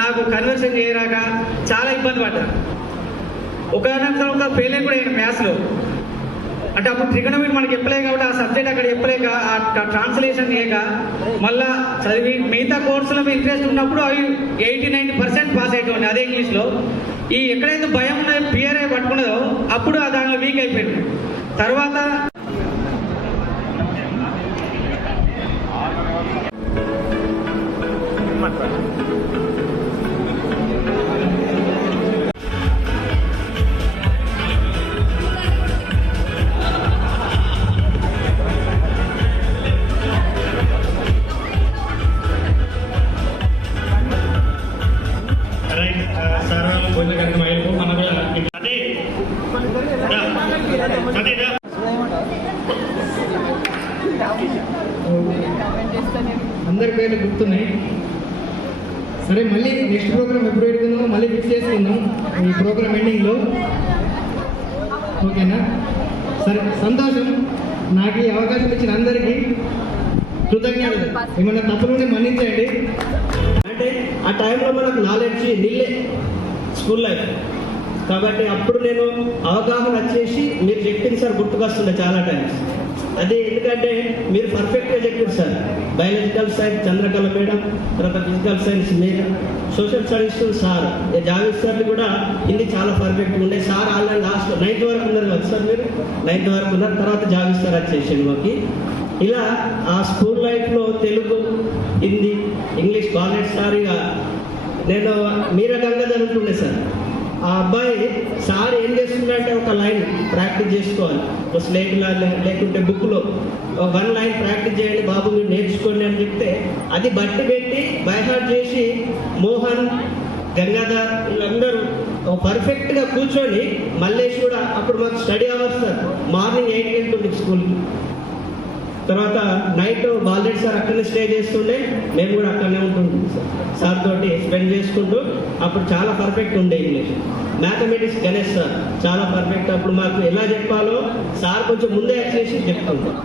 నాకు కన్వర్షన్ చేయరాక చాలా ఇబ్బంది పడ్డా. ఒక ఫెయిల్ కూడా అయ్యాను మ్యాథ్స్లో. అంటే అప్పుడు ట్రిగనోమెట్రీ మనకి చెప్పలేక కాబట్టి ఆ సబ్జెక్ట్ అక్కడ చెప్పలేక, ఆ ట్రాన్స్లేషన్ చేయక మళ్ళా చదివి మిగతా కోర్సులో ఇంట్రెస్ట్ ఉన్నప్పుడు అవి 80-90% పాస్ అయిపోయింది అదే ఇంగ్లీష్లో. ఈ ఎక్కడైతే భయం పిఆర్ఐ పట్టుకున్నదో అప్పుడు దానిలో వీక్ అయిపోయింది. తర్వాత అందరి పేర్లు గుర్తున్నాయి. సరే, మళ్ళీ నెక్స్ట్ ప్రోగ్రామ్ ఎప్పుడు పెడుతుందో మళ్ళీ ఫిక్స్ చేసుకుందాం ఈ ప్రోగ్రామ్ ఎండింగ్లో. ఓకేనా? సరే, సంతోషం. నాకు ఈ అవకాశం ఇచ్చిన అందరికీ కృతజ్ఞతలు. ఏమన్నా తప్పులుంటే మన్నించండి. అంటే ఆ టైంలో మనకు నాలెడ్జ్ నిల్లే స్కూల్ లైఫ్ కాబట్టి అప్పుడు నేను అవగాహన వచ్చేసి మీరు చెప్పింది సార్ గుర్తుకొస్తుండే చాలా టైమ్స్. అదే ఎందుకంటే మీరు పర్ఫెక్ట్గా చెప్పారు sir. Biological science Chandrakala madam, తర్వాత physical science madam, social studies sir, Javed సార్లు కూడా హిందీ చాలా పర్ఫెక్ట్గా ఉండే సార్. ఆల్రెడీ లాస్ట్ 9th వరకు ఉన్నారు కదా సార్, మీరు 9th వరకు ఉన్నారు. తర్వాత జావేద్ సార్ వచ్చేసాడు మాకు. ఇలా ఆ స్కూల్ లైఫ్లో Telugu, Hindi, English ballot sir. ఇక నేను మీ రకంగా జరుగుతుండే సార్. ఆ అబ్బాయి సార్ ఏం చేస్తుందంటే ఒక లైన్ ప్రాక్టీస్ చేసుకోవాలి, ఒక స్లేట్ లేకుంటే బుక్లో 1 లైన్ ప్రాక్టీస్ చేయండి బాబు మీరు నేర్చుకోండి అని చెప్తే అది బట్టి పెట్టి బైహార్ట్ చేసి మోహన్, గంగాధర్ వీళ్ళందరూ పర్ఫెక్ట్గా కూర్చొని మల్లేష్ కూడా అప్పుడు మాకు స్టడీ అవర్స్ సార్. మార్నింగ్ 8కి వెళ్తుండే స్కూల్కి. తర్వాత నైట్ బాలరెడ్డి సార్ అక్కడనే స్టే చేస్తుండే, మేము కూడా అక్కడనే ఉంటుండే సార్ తోటి స్పెండ్ చేసుకుంటూ. అప్పుడు చాలా పర్ఫెక్ట్ ఉండే ఇంగ్లీష్. మ్యాథమెటిక్స్ గణేష్ సార్ చాలా పర్ఫెక్ట్. అప్పుడు మాకు ఎలా చెప్పాలో సార్ కొంచెం ముందే చేసి చెప్తుంటాం.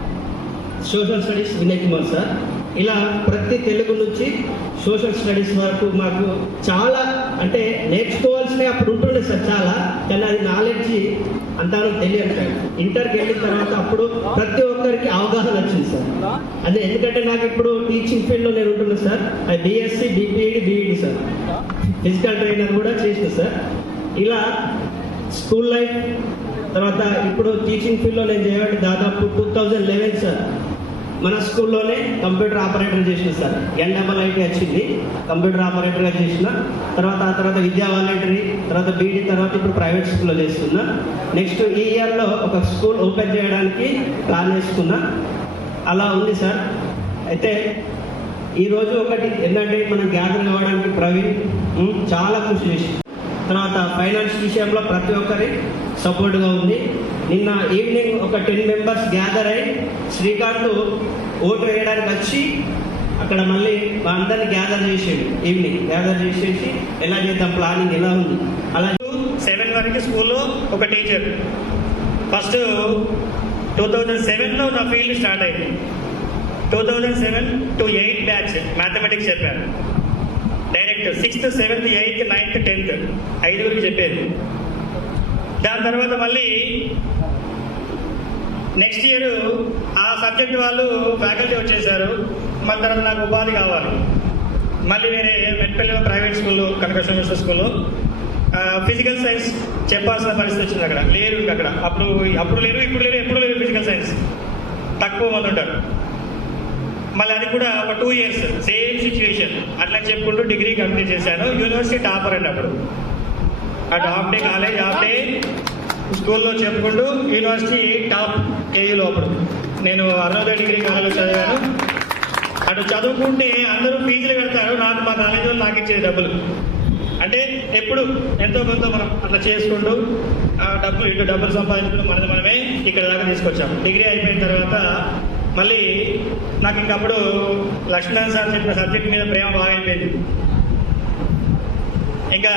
Social studies Vinay Kumar sir. ఇలా ప్రతి తెలుగు నుంచి సోషల్ స్టడీస్ వరకు మాకు చాలా అంటే నేర్చుకోవాల్సినవి అప్పుడు ఉంటుండే సార్ చాలా. కానీ అది నాలెడ్జ్ అంతా తెలియదు సార్. ఇంటర్కి వెళ్ళిన తర్వాత అప్పుడు ప్రతి ఒక్కరికి అవగాహన వచ్చింది సార్. అదే ఎందుకంటే నాకు ఇప్పుడు టీచింగ్ ఫీల్డ్లో నేను ఉంటున్నాను సార్. అది BSc, BPEd, BEd sir. Physical trainer కూడా చేసిన సార్. ఇలా స్కూల్ లైఫ్ తర్వాత ఇప్పుడు టీచింగ్ ఫీల్డ్లో నేను చేయబట్టి దాదాపు 2011 సార్ మన స్కూల్లోనే కంప్యూటర్ ఆపరేటర్ చేసిన సార్. NIIT వచ్చింది, కంప్యూటర్ ఆపరేటర్గా చేసిన. తర్వాత ఆ తర్వాత విద్యా వాలంటరీ, తర్వాత బీఈడి, తర్వాత ఇప్పుడు ప్రైవేట్ స్కూల్లో చేస్తున్నా. నెక్స్ట్ ఈ ఇయర్లో ఒక స్కూల్ ఓపెన్ చేయడానికి ప్లాన్ చేసుకున్నా. అలా ఉంది సార్. అయితే ఈరోజు ఒకటి ఏంటంటే మనం గ్యాదర్ కావడానికి ప్రవీణ్ చాలా కృషి చేసి, తర్వాత ఫైనాన్స్ విషయంలో ప్రతి ఒక్కరి సపోర్ట్గా ఉంది. నిన్న ఈవినింగ్ ఒక 10 మెంబర్స్ గ్యాదర్ అయ్యి శ్రీకాంత్ ఓటు వేయడానికి వచ్చి అక్కడ మళ్ళీ మా అందరినీ గ్యాదర్ చేసాడు. ఈవినింగ్ గ్యాదర్ చేసేసి ఎలా చేద్దాం ప్లానింగ్ ఎలా ఉంది. అలా 7 వరకు స్కూల్లో ఒక టీచర్. ఫస్ట్ 2007లో నా ఫీల్డ్ స్టార్ట్ అయింది. 2007 to 8 బ్యాచ్ మ్యాథమెటిక్స్ చెప్పారు. Direct 6th, 7th, 8th, 9th, 10th 5 చెప్పేది. దాని తర్వాత మళ్ళీ నెక్స్ట్ ఇయర్ ఆ సబ్జెక్ట్ వాళ్ళు ఫ్యాకల్టీ వచ్చేసారు. మళ్ళీ తర్వాత నాకు ఉపాధి కావాలి. మళ్ళీ వేరే మెట్పల్లిలో ప్రైవేట్ స్కూల్లో, కనకశ్వర స్కూల్లో ఫిజికల్ సైన్స్ చెప్పాల్సిన పరిస్థితి వచ్చింది. అక్కడ లేరు, అక్కడ అప్పుడు లేరు, ఇప్పుడు లేరు, ఎప్పుడు లేరు. ఫిజికల్ సైన్స్ తక్కువ మంది ఉంటారు. మళ్ళీ అది కూడా ఒక 2 years సేమ్ సిచ్యువేషన్. అట్లా చెప్పుకుంటూ డిగ్రీ కంప్లీట్ చేశాను. యూనివర్సిటీ టాపర్ అండి అప్పుడు. అటు half day college, half day స్కూల్లో చెప్పుకుంటూ యూనివర్సిటీ టాప్ కేయూలో. అప్పుడు నేను అరుణోదయ డిగ్రీ కాలేజ్లో చదివాను. అటు చదువుకుంటే అందరూ ఫీజులు కడతారు, నాకు మా కాలేజీ వాళ్ళు నాకు ఇచ్చేది డబ్బులు. అంటే ఎప్పుడు ఎంతో కొంత మనం అట్లా చేసుకుంటూ డబ్బులు ఇటు డబ్బులు సంపాదించుకుంటూ మనమే ఇక్కడ దాకా తీసుకొచ్చాం. డిగ్రీ అయిపోయిన తర్వాత మళ్ళీ నాకు ఇంకప్పుడు లక్ష్మీనారాయణ సార్ చెప్పిన సబ్జెక్ట్ మీద ప్రేమ బాగా అయిపోయింది. ఇంకా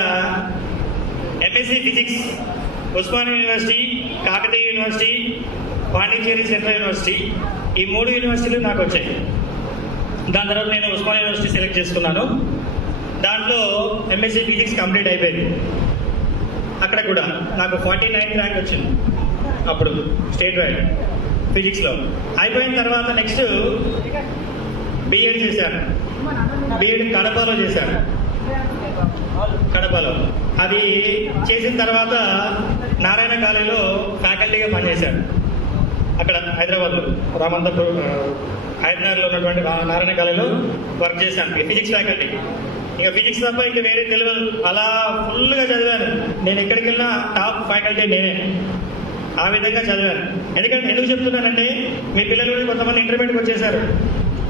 MSc physics Osmania university, Kakatiya university, Pondicherry central university, ఈ 3 యూనివర్సిటీలు నాకు వచ్చాయి. దాని తర్వాత నేను ఉస్మానియా యూనివర్సిటీ సెలెక్ట్ చేసుకున్నాను. దాంట్లో ఎంఎస్సీ ఫిజిక్స్ కంప్లీట్ అయిపోయింది. అక్కడ కూడా నాకు 49th ర్యాంక్ వచ్చింది అప్పుడు స్టేట్ వైడ్ ఫిజిక్స్లో. అయిపోయిన తర్వాత నెక్స్ట్ బిఎడ్ చేశాను. బిఎడ్ కడపలో చేశాను. కడపలో అది చేసిన తర్వాత నారాయణ కాలేజీలో ఫ్యాకల్టీగా పనిచేశాను. అక్కడ హైదరాబాద్లో హైదరాబాద్లో ఉన్నటువంటి నారాయణ కాలేజీలో వర్క్ చేశాను ఫిజిక్స్ ఫ్యాకల్టీ. ఇంకా ఫిజిక్స్ తప్ప ఇంకా వేరే తెలియదు. అలా ఫుల్గా చదివాను. నేను ఎక్కడికి వెళ్ళినా టాప్ ఫ్యాకల్టీ నేనే. ఆ విధంగా చదివాను. ఎందుకు చెప్తున్నానంటే మీ పిల్లలు కొంతమంది ఇంటర్మీడియట్కి వచ్చేసారు,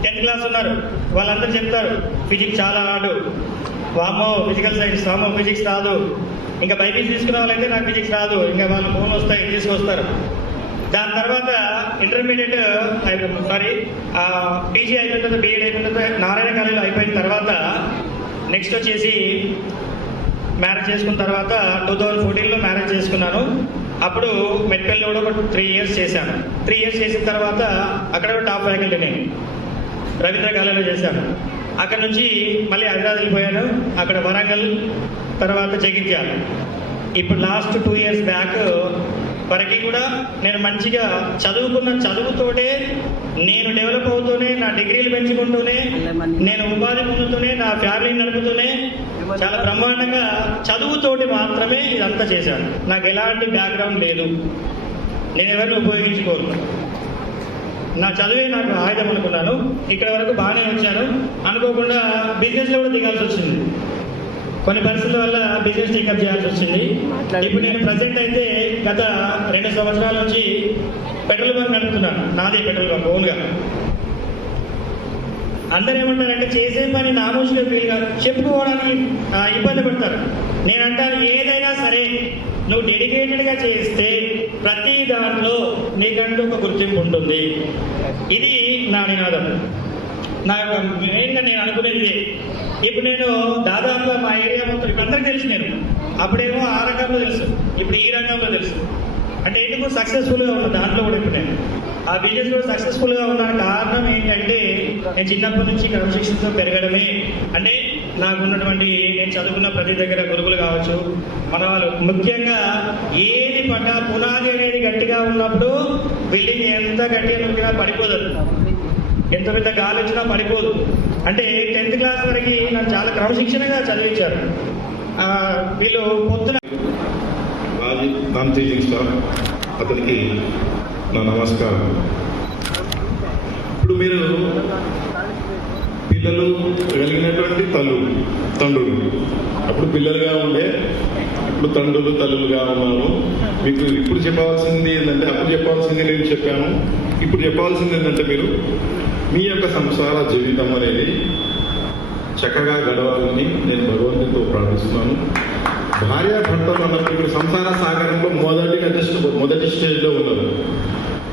10th క్లాస్ ఉన్నారు. వాళ్ళందరూ చెప్తారు ఫిజిక్స్ చాలా హార్డు, వామో ఫిజికల్ సైన్స్, వామో ఫిజిక్స్ రాదు. ఇంకా బైపీసీ తీసుకున్న వాళ్ళైతే నాకు ఫిజిక్స్ రాదు, ఇంకా వాళ్ళు ఫోన్లు వస్తాయి తీసుకొస్తారు. దాని తర్వాత ఇంటర్మీడియట్ పీజీ అయిపోయిన తర్వాత బీఎడ్ అయిపోయిన తర్వాత నారాయణ కాలేజీలో అయిపోయిన తర్వాత నెక్స్ట్ వచ్చేసి మ్యారేజ్ చేసుకున్న తర్వాత 2014లో మ్యారేజ్ చేసుకున్నాను. అప్పుడు మెట్పల్లిలో కూడా ఒక 3 years చేశాను. 3 years చేసిన తర్వాత అక్కడ టాప్ ఫ్యాకల్టీ నేను రవీంద్ర కాలేజీలో చేశాను. అక్కడ నుంచి మళ్ళీ హైదరాబాద్ వెళ్ళిపోయాను. అక్కడ వరంగల్, తర్వాత జగిత్యాల. ఇప్పుడు లాస్ట్ 2 years బ్యాక్ వరకు కూడా నేను మంచిగా చదువుకున్న చదువుతోనే, నేను డెవలప్ అవుతూనే, నా డిగ్రీలు పెంచుకుంటూనే, నేను ఉపాధి పొందుతూనే, నా ఫ్యామిలీని నడుపుతూనే చాలా బ్రహ్మాండంగా చదువుతోటి మాత్రమే ఇదంతా చేశాను. నాకు ఎలాంటి బ్యాక్గ్రౌండ్ లేదు, నేను ఎవరిని ఉపయోగించుకోను. నా చదివే నాకు ఆయుధం అనుకున్నాను. ఇక్కడ వరకు బాగానే వచ్చాను. అనుకోకుండా బిజినెస్లో కూడా దిగాల్సి వచ్చింది. కొన్ని పరిస్థితుల వల్ల బిజినెస్ టేకప్ చేయాల్సి వచ్చింది. ఇప్పుడు నేను ప్రజెంట్ అయితే గత 2 సంవత్సరాల నుంచి పెట్రోల్ బంక్ నడుపుతున్నాను. నాదే పెట్రోల్ బంక్ ఓన్గా. అందరూ ఏమంటారంటే చేసే పని నామోషిగా ఫీల్గా చెప్పుకోవడానికి ఇబ్బంది పడతారు. నేనంటాను ఏదైనా సరే నువ్వు డెడికేటెడ్గా చేస్తే ప్రతి దాంట్లో నీకంటూ ఒక గుర్తింపు ఉంటుంది. ఇది నా నినాదం. నా యొక్క మెయిన్గా నేను అనుకునేది ఇప్పుడు నేను దాదాపుగా మా ఏరియా మొత్తం ఇప్పుడు అందరికీ తెలుసు. నేను అప్పుడేమో ఆ రంగంలో తెలుసు, ఇప్పుడు ఈ రంగంలో తెలుసు. అంటే ఎందుకు సక్సెస్ఫుల్గా ఉన్నా దాంట్లో కూడా ఇప్పుడు నేను ఆ బిజినెస్లో సక్సెస్ఫుల్గా ఉన్న కారణం ఏంటంటే నేను చిన్నప్పటి నుంచి క్రమశిక్షణతో పెరగడమే. అంటే నాకు ఉన్నటువంటి నేను చదువుకున్న ప్రతి దగ్గర గురువులు కావచ్చు, మన వాళ్ళు ముఖ్యంగా ఏది పునాది అనేది గట్టిగా ఉన్నప్పుడు బిల్డింగ్ ఎంత గట్టిగా నొక్కినా పడిపోదు, ఎంత పెద్ద గాలి వచ్చినా పడిపోదు. అంటే 10th క్లాస్ వరకు నాకు చాలా క్రమశిక్షణగా చదివించారు వీళ్ళు. పొద్దున నాన్ టీచింగ్ స్టాఫ్ అతనికి నా నమస్కారం. ఇప్పుడు మీరు పిల్లలు కలిగినటువంటి తండ్రులు, అప్పుడు పిల్లలుగా ఉండే, ఇప్పుడు తండ్రులు తల్లులుగా ఉన్నారు. మీకు ఇప్పుడు చెప్పాల్సింది ఏంటంటే, అప్పుడు చెప్పాల్సింది నేను చెప్పాను. ఇప్పుడు చెప్పాల్సింది ఏంటంటే, మీరు మీ యొక్క సంసార జీవితం అనేది చక్కగా గడవాలని నేను భగవంతుడితో ప్రార్థిస్తున్నాను. భార్యాభర్తలు అన్నప్పుడు ఇప్పుడు సంసార సాగరంలో మొదటి స్టేజ్లో ఉన్నారు.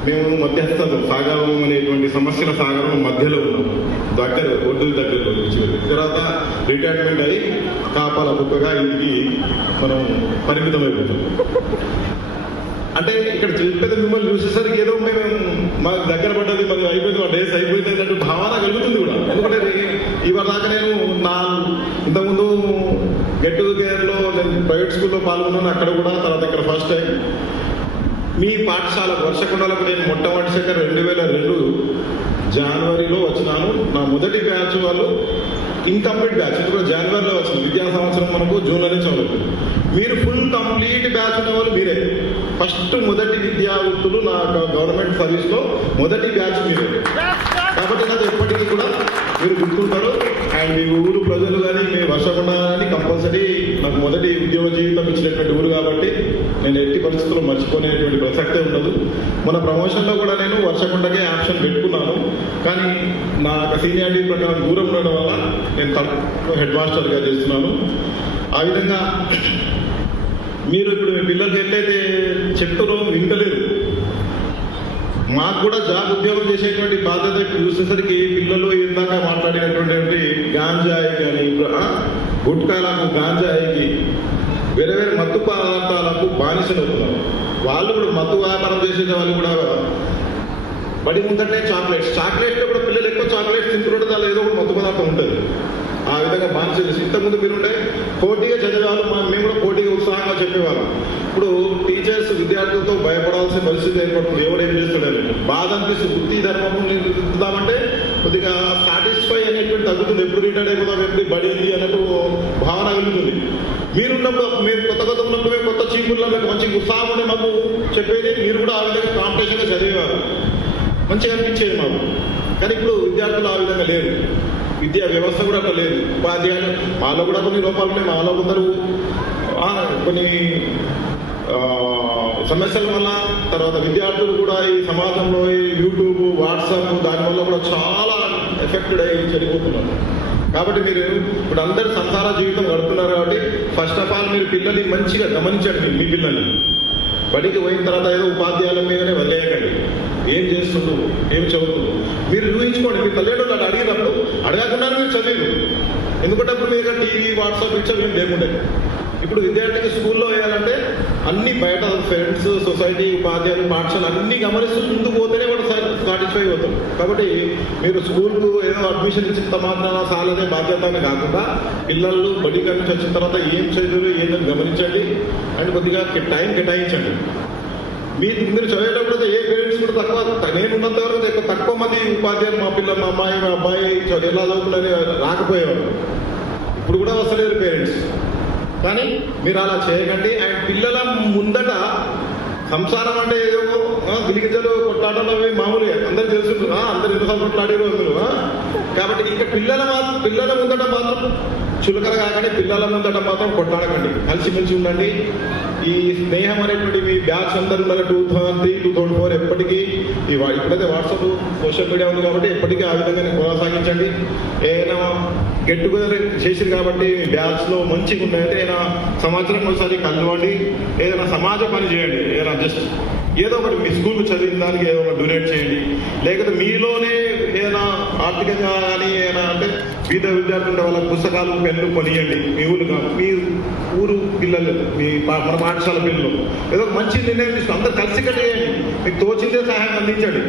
మేము మధ్యస్థం సాగరం అనేటువంటి సమస్యల సాగరం మధ్యలో ఉన్నాం, ఒడ్డు దగ్గరలో చివరి. తర్వాత రిటైర్మెంట్ అయ్యి కాపాల కుక్కగా ఇంటికి మనం పరిమితమైపోతాం. అంటే ఇక్కడ చెప్పేది మిమ్మల్ని చూసేసరికి ఏదో మేము మాకు దగ్గర పడ్డది, మరి అయిపోయింది, మా డేస్ అయిపోయింది అన్నట్టు భావన కలుగుతుంది కూడా. ఎందుకంటే ఇవాళ దాకా నేను ఇంతకుముందు గెట్ టుగెదర్లో నేను ప్రైవేట్ స్కూల్లో పాల్గొన్నాను, అక్కడ కూడా. తర్వాత ఇక్కడ ఫస్ట్ టైం మీ పాఠశాల వర్షకొండలకు నేను మొట్టమొదటిసారిగా 2002 జనవరిలో వచ్చినాను. నా మొదటి బ్యాచ్ వాళ్ళు ఇన్కంప్లీట్ బ్యాచ్, ఇది కూడా జనవరిలో వచ్చింది. విద్యా సంవత్సరం మనకు జూన్లో నుంచి అవుతుంది. మీరు ఫుల్ కంప్లీట్ బ్యాచ్ ఉన్న వాళ్ళు మీరే. మొదటి విద్యార్థులు నా గవర్నమెంట్ సర్వీస్లో మొదటి బ్యాచ్ మీరే. కాబట్టి నాకు ఎప్పటికీ కూడా మీరు గుర్తుంటారు. అండ్ మీ ఊరు ప్రజలు కానీ మీ వర్షకొండ కానీ కంపల్సరీ నాకు మొదటి ఉద్యోగ జీవితం ఇచ్చినటువంటి ఊరు కాబట్టి నేను ఎట్టి పరిస్థితుల్లో మర్చిపోనేటువంటి ప్రసక్తే ఉండదు. మన ప్రమోషన్లో కూడా నేను వర్షకొండకే ఆప్షన్ పెట్టుకున్నాను. కానీ నా సీనియారిటీ ప్రకారం దూరం ఉండడం వల్ల నేను హెడ్ మాస్టర్గా చేస్తున్నాను. ఆ విధంగా మీరు ఇప్పుడు మీ పిల్లలకి ఎట్లయితే చెప్తారో వింటలేదు. మాకు కూడా జాబ్ ఉద్యోగం చేసేటువంటి బాధ్యత చూసేసరికి పిల్లలు ఇందాక మాట్లాడినటువంటి గాంజాయి కానీ గుట్కాలకు, గాంజాయికి, వేరే వేరే మత్తు పదార్థాలకు బానిసలు అవుతున్నారు. వాళ్ళు కూడా మత్తు వ్యాపారం చేసే వాళ్ళు కూడా బడి ముందటే చాక్లెట్స్లో కూడా పిల్లలు ఎక్కువ చాక్లెట్స్ తింటుంటే దానిలో ఏదో ఒక మత్తు పదార్థం ఉంటుంది. ఆ విధంగా బానిసలు ఇంతకుముందు మీరుంటే పోటీగా చదివేవాళ్ళు, మేము కూడా పోటీగా ఉత్సాహంగా చెప్పేవాళ్ళం. ఇప్పుడు టీచర్స్ విద్యార్థులతో భయపడాల్సిన పరిస్థితి ఏర్పడుతుంది. ఎవరు ఏం చేస్తాడని బాధ అనిపిస్తుంది. వృత్తి ధర్మము నిర్వహిద్దామంటే కొద్దిగా సాటిస్ఫై అనేటువంటి తగ్గుతుంది. ఎప్పుడు రిటైర్డ్ అయిపోతాం, ఎప్పుడు బడింది అన్నట్టు భావన కలుగుతుంది. మీరున్నప్పుడు మీరు కొత్త ఉన్నప్పుడు మేము కొత్త చీపుర్లో మీకు మంచి ఉత్సాహం ఉండే మాకు చెప్పేది. మీరు కూడా ఆ విధంగా కాంపిటీషన్గా చదివేవారు, మంచిగా అనిపించేది మాకు. కానీ ఇప్పుడు విద్యార్థులు ఆ విధంగా లేరు. విద్యా వ్యవస్థ కూడా అట్లా లేదు. ఉపాధ్యాయులు మాలో కూడా కొన్ని లోపాలు ఉన్నాయి. మాలో కొందరు కొన్ని సమస్యల వల్ల, తర్వాత విద్యార్థులు కూడా ఈ సమాజంలో ఈ యూట్యూబ్, వాట్సాప్ దానివల్ల కూడా చాలా ఎఫెక్టెడ్ అయ్యి చనిపోతున్నారు. కాబట్టి మీరు ఇప్పుడు అందరు సంసార జీవితం గడుపుతున్నారు. కాబట్టి ఫస్ట్ ఆఫ్ ఆల్ మీరు పిల్లల్ని మంచిగా గమనించండి. మీ పిల్లల్ని బడికి పోయిన తర్వాత ఏదో ఉపాధ్యాయుల మీదనే వదిలేయకండి. ఏం చేస్తుండ్రు, ఏం చదువుతుండ్రు మీరు ఊహించుకోండి. మీ తల్లిదండ్రులు అట్లా అడిగినప్పుడు అడగకుండా మీరు చదివారు. ఎందుకంటే అప్పుడు మీరు టీవీ, వాట్సాప్ ఇచ్చా ఏం లేకుండే. ఇప్పుడు విద్యార్థికి స్కూల్లో వేయాలంటే అన్ని బయట ఫ్రెండ్స్, సొసైటీ, ఉపాధ్యాయులు, పాఠశాల అన్ని గమనిస్తూ ముందుకు పోతేనే వాడు సాటిస్ఫై అవుతాం. కాబట్టి మీరు స్కూల్కు ఏదో అడ్మిషన్ ఇచ్చిన మాత్రాన సాలనే బాధ్యత అని కాకుండా పిల్లలు బడి నుంచి వచ్చిన తర్వాత ఏం చదివారు ఏంటని గమనించండి. అండ్ కొద్దిగా టైం కేటాయించండి. మీరు చదివేటప్పుడు ఏ పేరెంట్స్ కూడా తక్కువ, నేను ఉన్నంత వరకు తక్కువ మంది ఉపాధ్యాయులు మా అమ్మాయి మా అబ్బాయి ఎలా చదువుతుందని రాకపోయేవారు. ఇప్పుడు కూడా వస్తలేరు పేరెంట్స్. కానీ మీరు అలా చేయకండి. అండ్ పిల్లల ముందట సంసారం అంటే ఏదో గిలిగిజలు కొట్లాడడం అవి మామూలుగా అందరు తెలుసు, అందరు ఎన్నిసార్లు కొట్లాడారు అందులో. కాబట్టి ఇంకా పిల్లల ముందట మాత్రం చులకన కాకండి, పిల్లల ముందట మాత్రం కొట్లాడకండి, కలిసిమెలిసి ఉండండి. ఈ స్నేహం అనేటువంటి మీ బ్యాచ్ అందరు ఉన్నారు 2003, 2004 ఎప్పటికీ ఇప్పుడైతే వాట్సాప్ సోషల్ మీడియా ఉంది కాబట్టి ఎప్పటికీ ఆ విధంగా కొనసాగించండి. ఏదైనా గెట్ టుగెదర్ చేసిరు కాబట్టి మీ బ్యాచ్లో మంచిగా ఉన్నాయంటే ఏదైనా సంవత్సరం ఒకసారి కలవండి, ఏదైనా సమాజ పని చేయండి. ఏదైనా జస్ట్ ఏదో ఒకటి మీ స్కూల్ చదివిన దానికి ఏదో ఒకటి డొనేట్ చేయండి. లేకపోతే మీలోనే ఏదైనా ఆర్థికంగా కానీ ఏదైనా అంటే పేద విద్యార్థులు ఉంటే వాళ్ళకి పుస్తకాలు పెన్ను కొనియండి. మీ ఊరు పిల్లలు, మన పాఠశాల పిల్లలు ఏదో మంచి నిర్ణయం తీసుకుని అందరు కలిసి కట్టేయండి. మీకు తోచిందే సహాయం అందించండి.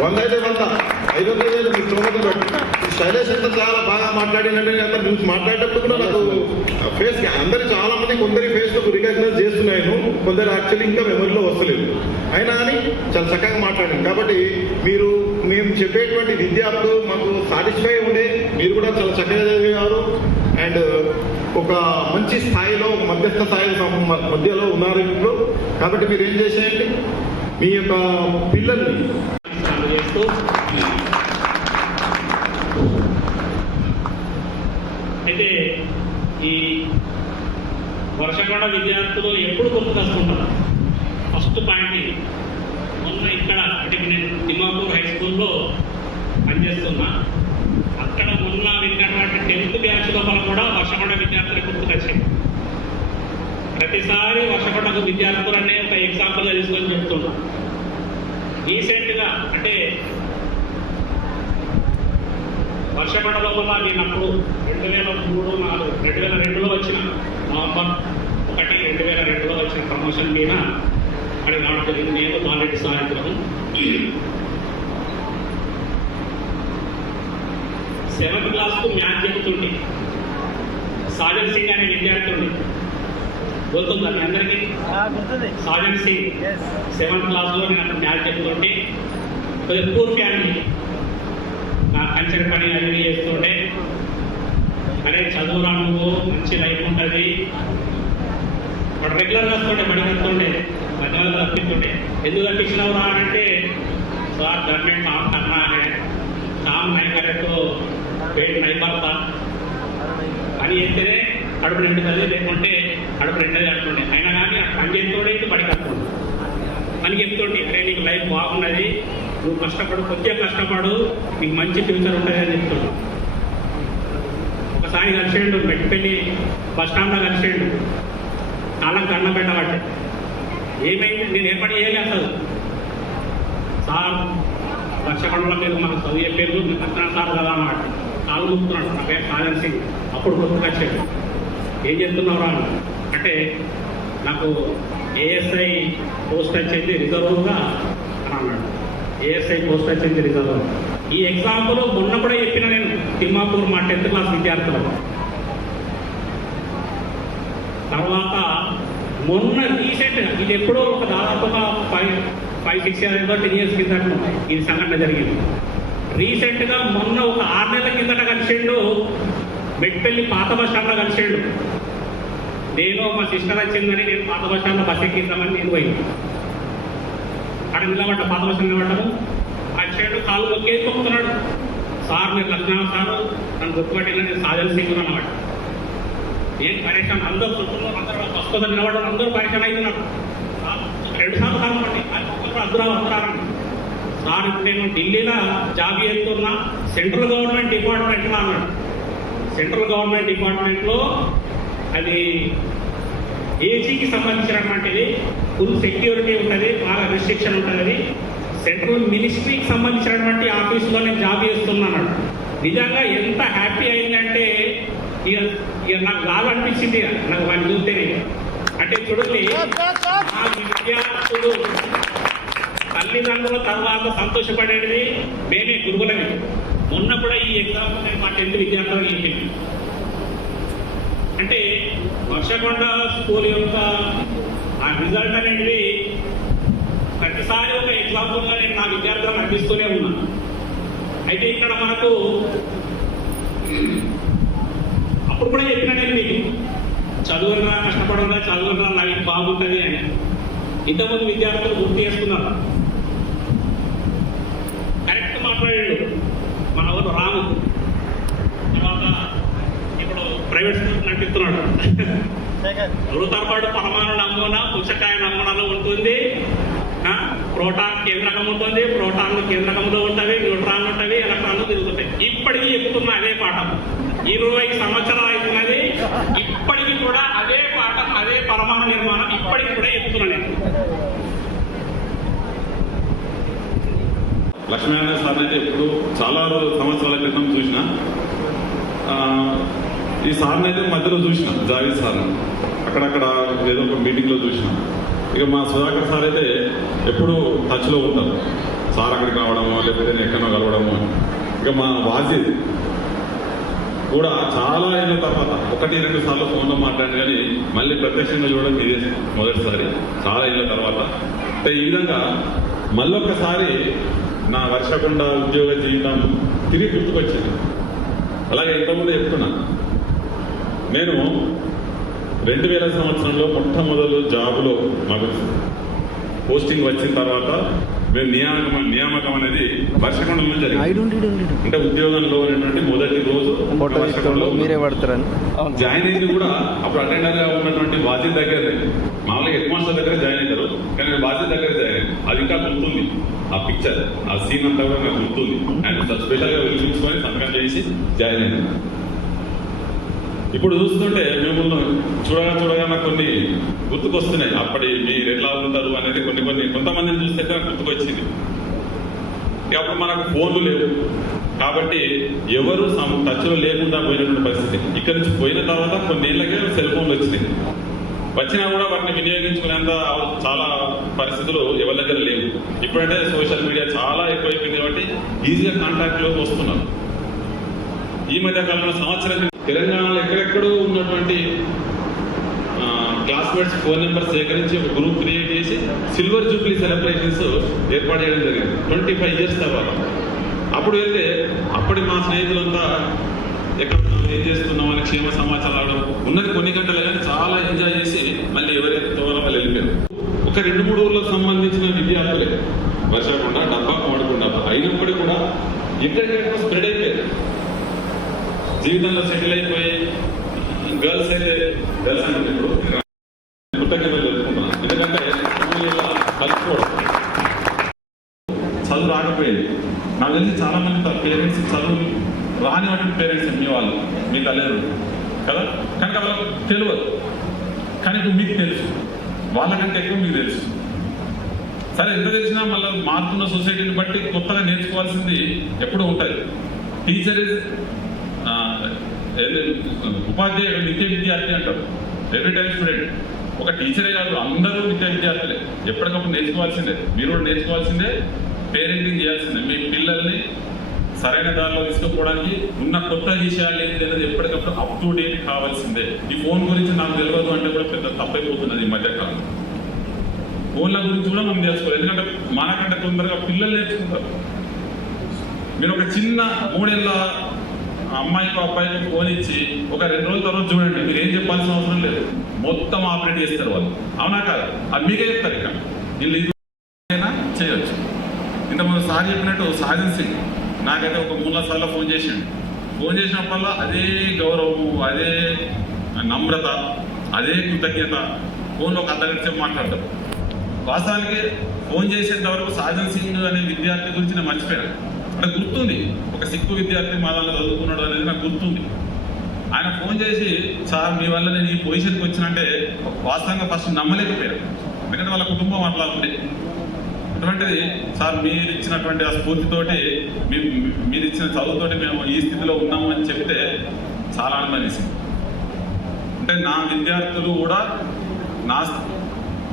100 అయితే 100, 500 మీకు తోమలు పెట్టి. శైలేష్ అంతా చాలా బాగా మాట్లాడినంటే అంతా న్యూస్ మాట్లాడేటప్పుడు కూడా నాకు ఫేస్ అందరు చాలా మంది కొందరి ఫేస్లో రికగ్నైజ్ చేస్తున్నాను, కొందరు యాక్చువల్లీ ఇంకా మెమరీలో వస్తలేదు. అయినా కానీ చాలా చక్కగా మాట్లాడాను. కాబట్టి మేము చెప్పేటువంటి విద్యార్థులు మాకు సాటిస్ఫై ఉండే, మీరు కూడా చాలా చక్కగా చదివేవారు అండ్ ఒక మంచి స్థాయిలో మధ్యస్థ స్థాయిలో మధ్యలో ఉన్నారు ఇప్పుడు. కాబట్టి మీరు ఏం చేసేయండి, మీ యొక్క పిల్లల్ని చేస్తూ అయితే ఈ వర్షకొండ విద్యార్థులు ఎప్పుడు గుర్తుకొస్తుంటారు. ఫస్ట్ పాయింట్, మొన్న ఇక్కడ అంటే నేను తిమ్మాపూర్ హై స్కూల్లో పనిచేస్తున్నా. అక్కడ మొన్న విన్నటువంటి 10th బ్యాచ్ లోపల కూడా వర్షకొండ విద్యార్థులు గుర్తుకొచ్చాయి. ప్రతిసారి వర్షకొండకు విద్యార్థులనే ఒక ఎగ్జాంపుల్గా తీసుకొని చెప్తున్నా. రీసెంట్గా అంటే వర్షకొండ లోపల నేను అప్పుడు 2002లో వచ్చిన నవంబర్ 1, 2002లో వచ్చిన ప్రమోషన్ మీద అక్కడికి రావడం జరిగింది. నేను బాలరెడ్డి సాయంత్రం 7th క్లాస్కు మ్యాథ్స్ చెప్తుంటే సాజన్ సింగ్ అనే విద్యార్థి ఉండి గుర్తుందా మీ అందరికీ? సాజన్ సింగ్ 7th క్లాస్లో నేను మ్యాథ్స్ చెప్తుంటే కొద్దిగా పూర్ ఫ్యామిలీ, నా కంచెల పని అన్ని చేస్తుంటే, అరే చదువురా నువ్వు, మంచి లైఫ్ ఉంటుంది, వాడు రెగ్యులర్గా వస్తుండే, బడి వస్తుండే, మధ్యలో తప్పిస్తుండే. ఎందుకు తప్పించినవురా అంటే సార్ घर में काम करना है, काम नहीं करे तो पेट नहीं भरता అని చెప్తేనే కడుపు నిండుతుంది, లేకుంటే కడుపు నిండది అంటుండే. అయినా కానీ పని చేస్తుండే, బడి కట్టుకుంటు అని చెప్తుండే. అరే నీకు లైఫ్ బాగున్నది, నువ్వు కష్టపడు, కొద్దిగా కష్టపడు, నీకు మంచి ఫ్యూచర్ ఉంటుంది అని చెప్తుండు. ఒకసారి కలిసేయండు, మెట్టిపల్లి బస్ స్టాండ్లో కలిసేయండు, కాళ్ళకు దండం పెట్టబట్టే. ఏమైంది, నేను ఏర్పాటు చేయలే అసలు. సార్ వర్షకొండల మీద మనకు చదువు చెప్పారు, నేను కట్టిన సార్ కదా అన్నమాట. కాళ్ళు ముక్కుతున్నాడు, నా పేరు సాజన్ సింగ్. అప్పుడు గుర్తుకొచ్చాడు, ఏం చేస్తున్నావురా అంటే నాకు ఏఎస్ఐ పోస్ట్ వచ్చింది రిజర్వ్గా అని అన్నాడు. ఏఎస్ఐ పోస్ట్ వచ్చింది రిజర్వ్. ఈ ఎగ్జాంపుల్ మొన్న కూడా చెప్పిన నేను తిమ్మాపూర్ మా 10th క్లాస్ విద్యార్థులకు. తర్వాత మొన్న రీసెంట్గా, ఇది ఎప్పుడో ఒక దాదాపుగా 5-6 years 10 years కింద ఇది సంఘటన జరిగింది. రీసెంట్గా మొన్న ఒక 6 నెలల కిందట కలిసిండు, మెట్పల్లి పాత బస్ స్టాండ్లో కలిసిండు. నేను మా సిస్టర్ వచ్చిందని నేను పాత బస్ స్టాండ్లో బస్ ఎక్కిద్దామని నేను పోయింది. అక్కడ నిలబడ్డ, పాత బస్ స్టాండ్ నిలబడ్డాము. వచ్చాడు, కాలు మొక్కేసి మొక్కుతున్నాడు, సార్ మీరు లక్ష్మణ సార్ నన్ను గుర్తుపట్టిన, నేను సాజన్ సింగ్ అన్నమాట. నేను పరేషాన్, అందరూ చుట్టూ అందరూ వస్తుంది నిలబడ్డారు, అందరూ పరేషాన్ అవుతున్నారు. 2 సార్లు కాలండి, అద్దురారండి సార్. ఇప్పుడు నేను ఢిల్లీలో జాబ్ చేస్తున్నా, సెంట్రల్ గవర్నమెంట్ డిపార్ట్మెంట్లో అన్నాడు. సెంట్రల్ గవర్నమెంట్ డిపార్ట్మెంట్లో అది ఏసీకి సంబంధించినటువంటిది, ఫుల్ సెక్యూరిటీ ఉంటుంది, బాగా రిస్ట్రిక్షన్ ఉంటుంది. అది సెంట్రల్ మినిస్ట్రీకి సంబంధించినటువంటి ఆఫీసులో నేను జాబ్ చేస్తున్నాను. నిజంగా ఎంత హ్యాపీ అయిందంటే ఇక నాకు బాగా అనిపించింది నాకు వాడిని చూస్తేనే. అంటే చూడండి, మా విద్యార్థులు తల్లిదండ్రుల తర్వాత సంతోషపడేది మేమే గురువులవి. మొన్న కూడా ఈ ఎగ్జామ్ నేను మా 10th విద్యార్థులకు చెప్పింది. అంటే వర్షకొండ స్కూల్ యొక్క ఆ రిజల్ట్ అనేది ప్రతిసారి ఒక ఎగ్జాంపుల్గా నేను నా విద్యార్థులను అందిస్తూనే ఉన్నా. అయితే ఇక్కడ మనకు అప్పుడు కూడా చెప్పినా నేను మీకు చదువురా, కష్టపడరా, చదువురా, లైఫ్ బాగుంటుంది అని. ఇంతకుముందు విద్యార్థులు గుర్తు చేసుకున్నారు. కరెక్ట్ మాట్లాడాడు మన ఊరు రాము. తర్వాత ఇప్పుడు ప్రైవేట్ స్కూల్ నడిపిస్తున్నాడు. రుతర్పాటు పరమాణు నమూనా పుచ్చకాయ నమూనాలో ఉంటుంది, ప్రోటాన్ కేంద్రకం ఉంటుంది, ప్రోటాన్లు కేంద్రకంలో ఉంటవి, న్యూట్రాన్లు ఉంటవి, ఎలక్ట్రాన్లు తిరుగుతుంటాయి. ఇప్పటికీ చెప్తున్నా అదే పాఠం. 20 సంవత్సరాలు అవుతున్నది, ఇప్పటికీ కూడా అదే పాఠం, అదే పరమాణు నిర్మాణం ఇప్పటికి కూడా చెప్తున్నా నేను. లక్ష్మీనారాయణ సార్ అయితే ఎప్పుడు చాలా సంవత్సరాల క్రితం చూసిన, ఈ సార్ని అయితే మధ్యలో చూసిన, జావేద్ సార్ అక్కడక్కడ ఏదో ఒక మీటింగ్లో చూసిన. ఇక మా సుధాకర్ సార్ అయితే ఎప్పుడు టచ్లో ఉంటారు. సార్ అక్కడికి రావడము, లేకపోతే నేను ఎక్కడో కలవడము. ఇక మా వాజిద్ కూడా చాలా ఏళ్ళ తర్వాత 1-2 సార్లు ఫోన్లో మాట్లాడి కానీ మళ్ళీ ప్రత్యక్షంగా చూడడం ఇదే మొదటిసారి, చాలా ఏళ్ళ తర్వాత. అంటే ఈ విధంగా మళ్ళొక్కసారి నా వర్షకుండా ఉద్యోగ జీవితం తిరిగి గుర్తుకొచ్చింది. అలాగే ఇంతకుముందు చెప్తున్నా, నేను 2000 సంవత్సరంలో మొట్టమొదలు జాబులో మాకు పోస్టింగ్ వచ్చిన తర్వాత మేము నియామకం అనేది వర్షకొండలో జరిగింది. అంటే ఉద్యోగంలో అనేటువంటి మొదటి రోజు వర్షకొండలో మీరే పడతారని జాయిన్ అయింది కూడా అప్పుడు అటెండర్ గా ఉన్నటువంటి వాజిద్ దగ్గర, మామూలుగా హెడ్ మాస్టర్ దగ్గర జాయిన్ అవుతారు, కానీ వాజిద్ దగ్గర జాయిన్ అయింది. అది ఇంకా గుర్తుంది, ఆ పిక్చర్, ఆ సీన్ అంతా కూడా నాకు గుర్తుంది. ఆయన స్పెషల్ గా వెలిపించుకొని సంతకం చేసి జాయిన్ అయింది. ఇప్పుడు చూస్తుంటే మేము చూడగా నాకు కొన్ని గుర్తుకొస్తున్నాయి. అప్పటి మీరు ఎట్లా ఉంటారు అనేది కొంతమందిని చూస్తే నాకు గుర్తుకొచ్చింది. అప్పుడు మనకు ఫోన్లు లేవు కాబట్టి ఎవరు టచ్లో లేకుండా పోయినటువంటి పరిస్థితి. ఇక్కడ నుంచి పోయిన తర్వాత కొన్నేళ్లకే సెల్ ఫోన్లు వచ్చినాయి. వచ్చినా కూడా వాటిని వినియోగించుకునేంత చాలా పరిస్థితులు ఎవరి దగ్గర లేవు. ఇప్పుడంటే సోషల్ మీడియా చాలా ఎక్కువైపోయింది కాబట్టి ఈజీగా కాంటాక్ట్లోకి వస్తున్నారు. ఈ మధ్య కాలంలో సంవత్సరం తెలంగాణలో ఎక్కడెక్కడో ఉన్నటువంటి క్లాస్మేట్స్ ఫోన్ నెంబర్ సేకరించి ఒక గ్రూప్ క్రియేట్ చేసి సిల్వర్ జూబ్లీ సెలబ్రేషన్స్ ఏర్పాటు చేయడం జరిగింది 25 years తర్వాత. అప్పుడు వెళ్తే అప్పటి మా స్నేహితులంతా ఎక్కడ ఏం చేస్తున్నాం అని క్షేమ సమాచారాలు ఉన్నది కొన్ని గంటలు కానీ చాలా ఎంజాయ్ చేసి మళ్ళీ ఎవరైతే తోవాలో వాళ్ళు వెళ్ళిపోయారు. ఒక 2-3 ఊర్లకు సంబంధించిన విద్యార్థులే వర్షకుండా డబ్బా వాడకుండా అయినప్పటికీ కూడా ఎక్కడికెక్కడ స్ప్రెడ్ అయిపోయారు. జీవితంలో సెటిల్ అయిపోయి గర్ల్స్ అయితే గర్ల్స్ అంటే ఇప్పుడు కృతజ్ఞతలు జరుపుకుంటున్నాను. ఎందుకంటే కలుపుకోవడం చదువు రాకపోయేది. నాకు తెలిసి చాలా మంది పేరెంట్స్ చదువు రానివంటి పేరెంట్స్ మీ వాళ్ళు, మీ తల్లిదండ్రులు కదా, కనుక వాళ్ళకి తెలియదు. కానీ ఇప్పుడు మీకు తెలుసు, వాళ్ళకంటే ఎక్కువ మీకు తెలుసు. సరే ఎంత తెలిసినా మళ్ళీ మారుతున్న సొసైటీని బట్టి కొత్తగా నేర్చుకోవాల్సింది ఎప్పుడూ ఉంటుంది. టీచర్ ఇస్ ఉపాధ్యాయుడు నిత్య విద్యార్థి అంటారు, ఎవ్రీ టైమ్ స్టూడెంట్. ఒక టీచరే కాదు, అందరూ నిత్య విద్యార్థులే. ఎప్పటికప్పుడు నేర్చుకోవాల్సిందే, మీరు కూడా నేర్చుకోవాల్సిందే, పేరెంటింగ్ చేయాల్సిందే. మీ పిల్లల్ని సరైన దారిలో తీసుకుపోవడానికి ఉన్న కొత్త విషయాలు ఏంటి అనేది ఎప్పటికప్పుడు అప్ టు డేట్ కావాల్సిందే. ఈ ఫోన్ గురించి నాకు తెలియదు అంటే కూడా పెద్ద తప్పైపోతున్నది ఈ మధ్యకాలం. ఫోన్ల గురించి కూడా మనం తెలుసుకోవాలి, ఎందుకంటే మనకంటే తొందరగా పిల్లలు నేర్చుకుంటారు. మీరు ఒక చిన్న 3 ఏళ్ళ అమ్మాయికి అబ్బాయికి ఫోన్ ఇచ్చి ఒక 2 రోజుల తర్వాత చూడండి, మీరు ఏం చెప్పాల్సిన అవసరం లేదు, మొత్తం ఆపరేట్ చేస్తారు వాళ్ళు. అవునా కాదు? అది మీకే చెప్తారు. ఇక వీళ్ళు అయినా చేయొచ్చు. ఇంతకుముందు సార్ చెప్పినట్టు సాజన్ సింగ్ నాకైతే ఒక 3 సార్లు ఫోన్ చేసిండు. ఫోన్ చేసినప్పుడల్లా అదే గౌరవము, అదే నమ్రత, అదే కృతజ్ఞత. ఫోన్లో ఒక అర్ధగంట సేపు మాట్లాడతారు. వాస్తవానికి ఫోన్ చేసేంత వరకు సాజన్ సింగ్ అనే విద్యార్థి గురించి నేను మర్చిపోయాను. అంటే గుర్తుంది, ఒక సిక్కు విద్యార్థి మా దాంట్లో చదువుకున్నాడు అనేది నాకు గుర్తుంది. ఆయన ఫోన్ చేసి, సార్ మీ వల్ల నేను ఈ పొజిషన్కి వచ్చినంటే వాస్తవంగా ఫస్ట్ నమ్మలేకపోయాను, ఎందుకంటే వాళ్ళ కుటుంబం అట్లా ఉంది. అటువంటిది సార్ మీరు ఇచ్చినటువంటి ఆ స్ఫూర్తితోటి మీరు ఇచ్చిన చదువుతోటి మేము ఈ స్థితిలో ఉన్నాము అని చెప్తే చాలా ఆనందమేసింది. అంటే నా విద్యార్థులు కూడా నా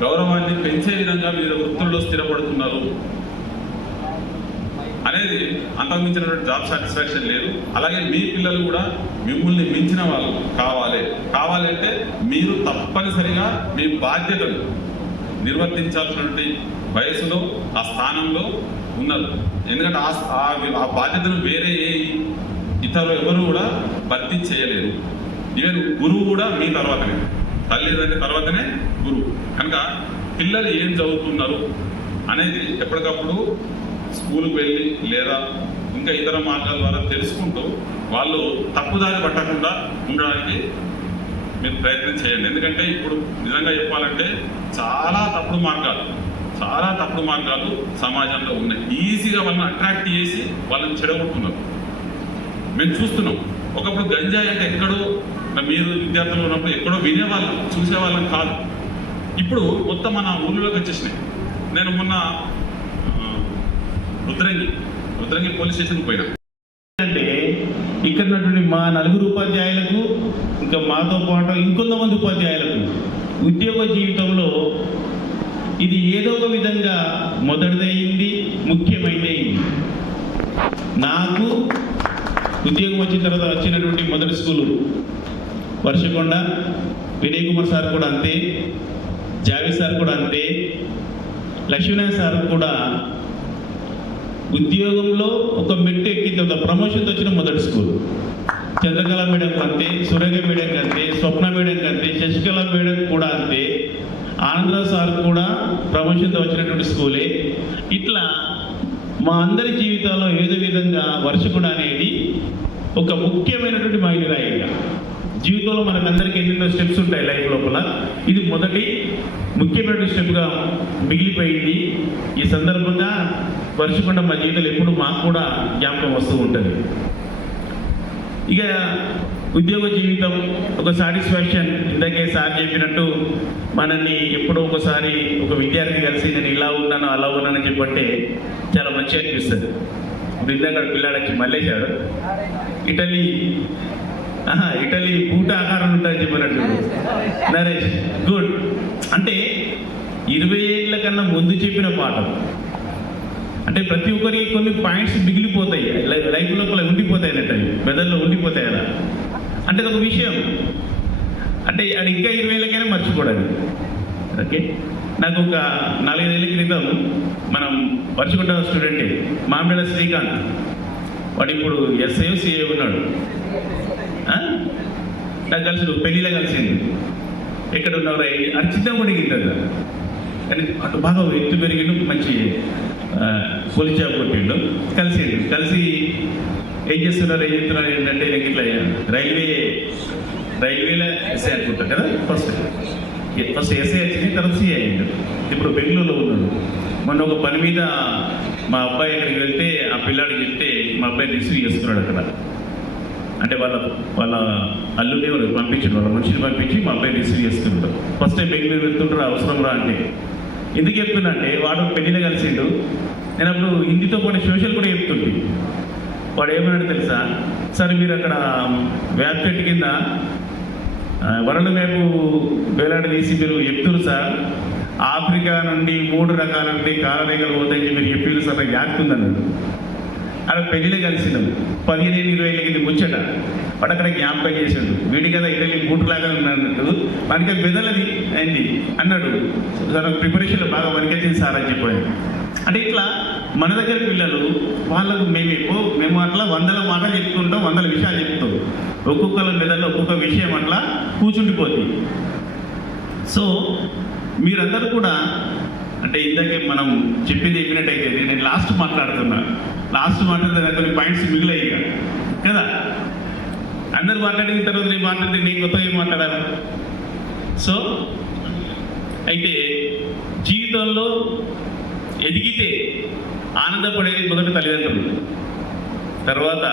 గౌరవాన్ని పెంచే విధంగా మీరు వృత్తుల్లో స్థిరపడుతున్నారు అనేది అంతకుమించినటువంటి జాబ్ సాటిస్ఫాక్షన్ లేదు. అలాగే మీ పిల్లలు కూడా మిమ్మల్ని మించిన వాళ్ళు కావాలంటే మీరు తప్పనిసరిగా మీ బాధ్యతలు నిర్వర్తించాల్సినటువంటి వయసులో ఆ స్థానంలో ఉన్నారు. ఎందుకంటే ఆ బాధ్యతను వేరే ఇతరులు ఎవరు కూడా భర్తీ చేయలేరు. ఈవెన్ గురువు కూడా మీ తర్వాతనే, తల్లిదండ్రుల తర్వాతనే గురువు. కనుక పిల్లలు ఏం చదువుతున్నారు అనేది ఎప్పటికప్పుడు స్కూల్కి వెళ్ళి లేదా ఇంకా ఇతర మార్గాల ద్వారా తెలుసుకుంటూ వాళ్ళు తప్పుదారి పట్టకుండా ఉండడానికి మీరు ప్రయత్నం చేయండి. ఎందుకంటే ఇప్పుడు నిజంగా చెప్పాలంటే చాలా తప్పుడు మార్గాలు సమాజంలో ఉన్నాయి. ఈజీగా వాళ్ళని అట్రాక్ట్ చేసి వాళ్ళని చెడగొట్టున్నారు. మేము చూస్తున్నాం. ఒకప్పుడు గంజాయి అంటే ఎక్కడో, మీరు విద్యార్థులు ఉన్నప్పుడు ఎక్కడో వినేవాళ్ళం, చూసేవాళ్ళం కాదు. ఇప్పుడు మొత్తం మన ఊళ్ళోకి వచ్చేసినాయి. నేను మొన్న రుద్రంగి పోలీస్ స్టేషన్కి పోయినా. అంటే ఇక్కడ ఉన్నటువంటి మా 4 ఉపాధ్యాయులకు, ఇంకా మాతో పాటు ఇంకొంతమంది ఉపాధ్యాయులకు ఉద్యోగ జీవితంలో ఇది ఏదో ఒక విధంగా మొదటిదయింది, ముఖ్యమైనది. నాకు ఉద్యోగం వచ్చిన తర్వాత వచ్చినటువంటి మొదటి స్కూలు వర్షకొండ. వినయ్ కుమార్ సార్ కూడా అంతే, జావేద్ సార్ కూడా అంతే, లక్ష్మీనారాయణ సార్ కూడా ఉద్యోగంలో ఒక మెట్టు ఎక్కిన తర్వాత ప్రమోషన్తో వచ్చిన మొదటి స్కూల్. చంద్రకళ మేడం అంతే, సురేఖ మేడం అంతే, స్వప్న మేడం అంతే, శశికళ మేడం కూడా అంతే, ఆనందరావు సార్ కూడా ప్రమోషన్తో వచ్చినటువంటి స్కూలే. ఇట్లా మా అందరి జీవితాల్లో ఏదో విధంగా వర్షకొండ అనేది ఒక ముఖ్యమైనటువంటి మైలురాయిగా జీవితంలో మనకందరికీ ఎన్నెన్నో స్టెప్స్ ఉంటాయి లైఫ్ లోపల. ఇది మొదటి ముఖ్యమైన స్టెప్గా మిగిలిపోయింది. ఈ సందర్భంగా వర్షకొండ మా జీవితంలో ఎప్పుడు మాకు కూడా జ్ఞాపకం వస్తూ ఉంటుంది. ఇక ఉద్యోగ జీవితం ఒక సాటిస్ఫాక్షన్. ఇందాకే సార్ చెప్పినట్టు మనల్ని ఎప్పుడో ఒకసారి ఒక విద్యార్థి కలిసి నేను ఇలా ఉన్నాను అలా ఉన్నానని చెప్పంటే చాలా మంచిగా అనిపిస్తుంది. ఇప్పుడు ఇందాక పిల్లాడు వచ్చి మల్లేశాడు, ఇటలీ బూట ఆకారం ఉంటాయని చెప్పినట్టు నరేష్ గుడ్. అంటే 20 ఏళ్ళ కన్నా ముందు చెప్పిన పాఠం. అంటే ప్రతి ఒక్కరికి కొన్ని పాయింట్స్ మిగిలిపోతాయి, లైఫ్ లోపల ఉండిపోతాయి అన్నట్టు, మెదడులో ఉండిపోతాయి అలా. అంటే ఒక విషయం అంటే అది ఇంకా 20 ఏళ్ళకైనా మర్చిపోవడానికి. ఓకే, నాకు ఒక 4-5 ఏళ్ళ క్రితం మనం వర్షకొండ స్టూడెంటే మామిళ్ళ శ్రీకాంత్, వాడు ఇప్పుడు SAO ఉన్నాడు. నాకు కలిసి పెళ్ళిలో కలిసింది. ఎక్కడ ఉన్నావు అది చిన్న కూడా కదా, కానీ అటు బాగా ఎత్తు పెరిగిండు, మంచి పోలీస్ జాబ్ కొట్టిండు. కలిసి ఏం చేస్తున్నారు ఏంటంటే నాకు ఇట్లా రైల్వేలో ఎస్ఐ అనుకుంటాను కదా, ఫస్ట్ ఎస్ఐ వచ్చింది, తర్వాత సిఐ అయ్యిండు. ఇప్పుడు బెంగళూరులో ఉన్నాడు. మొన్న ఒక పని మీద మా అబ్బాయి అక్కడికి వెళ్తే, ఆ పిల్లాడికి వెళ్తే మా అబ్బాయి రిసీవ్ చేసుకున్నాడు అక్కడ. అంటే వాళ్ళ అల్లుని పంపించాడు, వాళ్ళ మనిషిని పంపించి మా అబ్బాయి రిసీవ్ చేసుకుంటాడు. ఫస్ట్ టైం బెంగళూరు వెళ్తుంటారు, అవసరం రా అంటే. ఎందుకు చెప్తున్నా అంటే వాడు పెళ్లిలో కలిసిండు. నేను అప్పుడు హిందీతో పాటు సోషల్ కూడా చెప్తుంటే వాడు ఏమన్నాడు తెలుసా, సార్ మీరు అక్కడ వేప చెట్టు కింద వరల వైపు వేలాడదీసి మీరు చెప్తున్నారు సార్, ఆఫ్రికా నుండి 3 రకాల నుండి కాలరేఖలు పోతాయని మీరు చెప్పారు సార్, నాకు యాక్తుందన్నాడు. అక్కడ పెళ్లిలో కలిసినాం, 15-20 ఏళ్ళ కింద ముచ్చట. వాడు అక్కడ జ్ఞాపకం చేశాడు, వీడి కదా ఇటలీ బూటులాగా ఉన్నట్టు మనకి బెదలది అయింది అన్నాడు. సార్ ప్రిపరేషన్లో బాగా వనికొచ్చింది సార్ అని చెప్పాడు. అంటే ఇట్లా మన దగ్గర పిల్లలు వాళ్ళకు మేము అట్లా 100 మాటలు చెప్తుంటాం, 100 విషయాలు చెప్తాం. ఒక్కొక్కల మెదడులో ఒక్కొక్క విషయం అట్లా కూర్చుండిపోతుంది. సో మీరందరూ కూడా అంటే ఇందాకే మనం చెప్పింది చెప్పినట్టయితే నేను లాస్ట్ మాట్లాడితే కొన్ని పాయింట్స్ మిగిలాయి కదా. అందరు మాట్లాడిన తర్వాత నేను మాట్లాడితే నేను కొత్తగా ఏం మాట్లాడాలి. సో అయితే జీవితంలో ఎదిగితే ఆనందపడేది మొదటి తల్లిదండ్రులు, తర్వాత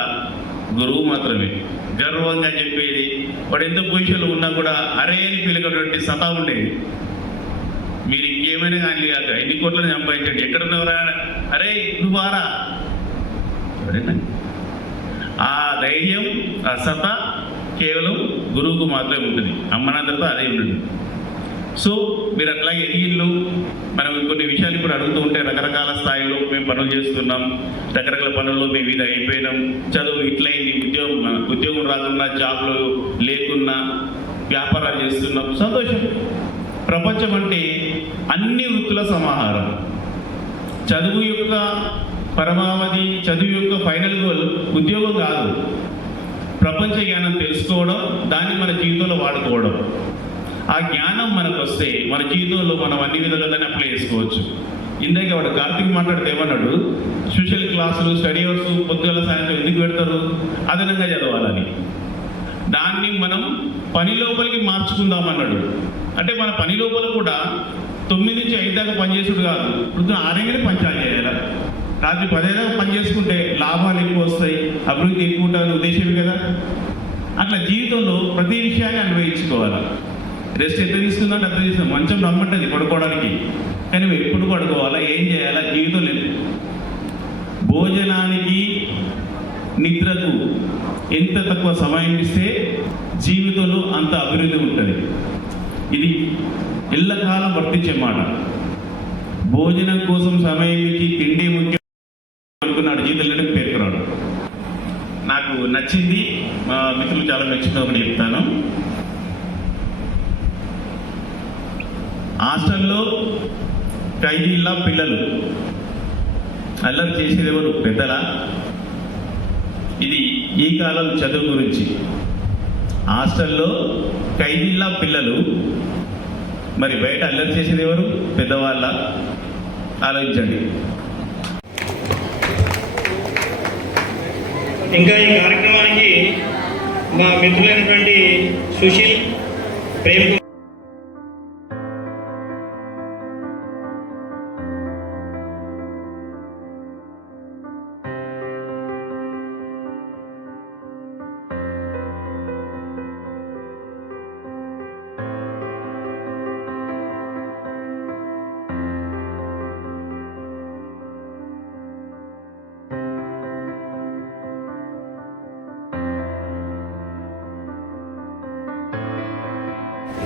గురువు మాత్రమే. గర్వంగా చెప్పేది, వాడు ఎంత పొజిషన్లో ఉన్నా కూడా అరే అని పిలకటువంటి సతా ఉండేది. మీరు ఇంకేమైనా కానీ కాక ఎన్ని కోట్లను సంపాదించండి, ఎక్కడున్నవరా, అరే నువ్వు వారా, ఎవరైనా ఆ ధైర్యం ఆ సతా కేవలం గురువుకు మాత్రమే ఉంటుంది. అమ్మనందరితో అదే ఉంటుంది. సో మీరు అట్లాగే ఎదిగిళ్ళు. మనం కొన్ని విషయాలు ఇప్పుడు అడుగుతూ ఉంటే రకరకాల స్థాయిలో మేము పనులు చేస్తున్నాం, రకరకాల పనుల్లో మేము ఇది అయిపోయినాం, చదువు ఇట్లయింది, ఉద్యోగం రాకున్నా, జాబ్లో లేకున్నా వ్యాపారాలు చేస్తున్నాం, సంతోషం. ప్రపంచం అంటే అన్ని వృత్తుల సమాహారం. చదువు యొక్క పరమావధి, చదువు యొక్క ఫైనల్ గోల్ ఉద్యోగం కాదు, ప్రపంచ జ్ఞానం తెలుసుకోవడం, దాన్ని మన జీవితంలో వాడుకోవడం. ఆ జ్ఞానం మనకు వస్తే మన జీవితంలో మనం అన్ని విధాలుగానే అప్లై చేసుకోవచ్చు. ఇందాక వాడు కార్తీక్ మాట్లాడితే ఏమన్నాడు, స్పెషల్ క్లాసులు, స్టడీ అవర్స్ పొద్దుగల సాయంత్రం ఎందుకు పెడతారు? అదనంగా చదవాలని. దాన్ని మనం పని లోపలికి మార్చుకుందామన్నాడు. అంటే మన పని లోపల కూడా 9 నుంచి 5 దాకా పనిచేసుడు కాదు, పొద్దున 6 పని చేయాలి, రాత్రి 10 దాకా పని చేసుకుంటే లాభాలు ఎక్కువ వస్తాయి, అభివృద్ధి ఎక్కువ ఉంటుందని ఉద్దేశమే కదా. అట్లా జీవితంలో ప్రతి విషయాన్ని అన్వయించుకోవాలి. రెస్ట్ ఎంత తీసుకుందంటే అంత తీసుకుందాం. మంచం రమ్మంటుంది పడుకోవడానికి, కానీ నువ్వు ఎప్పుడు పడుకోవాలా, ఏం చేయాలా జీవితం లేదు. భోజనానికి నిద్రకు ఎంత తక్కువ సమయం ఇస్తే జీవితంలో అంత అభివృద్ధి ఉంటుంది. ఇది ఎల్లకాలం వర్తించే మాట. భోజనం కోసం సమయం ఇచ్చి తిండి ముఖ్యం అనుకున్నాడు, జీవితంలో పేర్కొన్నాడు. నాకు నచ్చింది, మా మిత్రులు చాలా మెచ్చుకుని ఒకటి చెప్తాను. హాస్టల్లో ఖైదీల్లా పిల్లలు అల్లరి చేసేది ఎవరు? పెద్దలా? ఇది ఈ కాలం చదువు గురించి. హాస్టల్లో ఖైదీల్లా పిల్లలు, మరి బయట అల్లరి చేసేది ఎవరు? పెద్దవాళ్ళ? ఆలోచించండి. ఇంకా ఈ కార్యక్రమానికి మా మిత్రులైనటువంటి సుశీల్, ప్రేమ్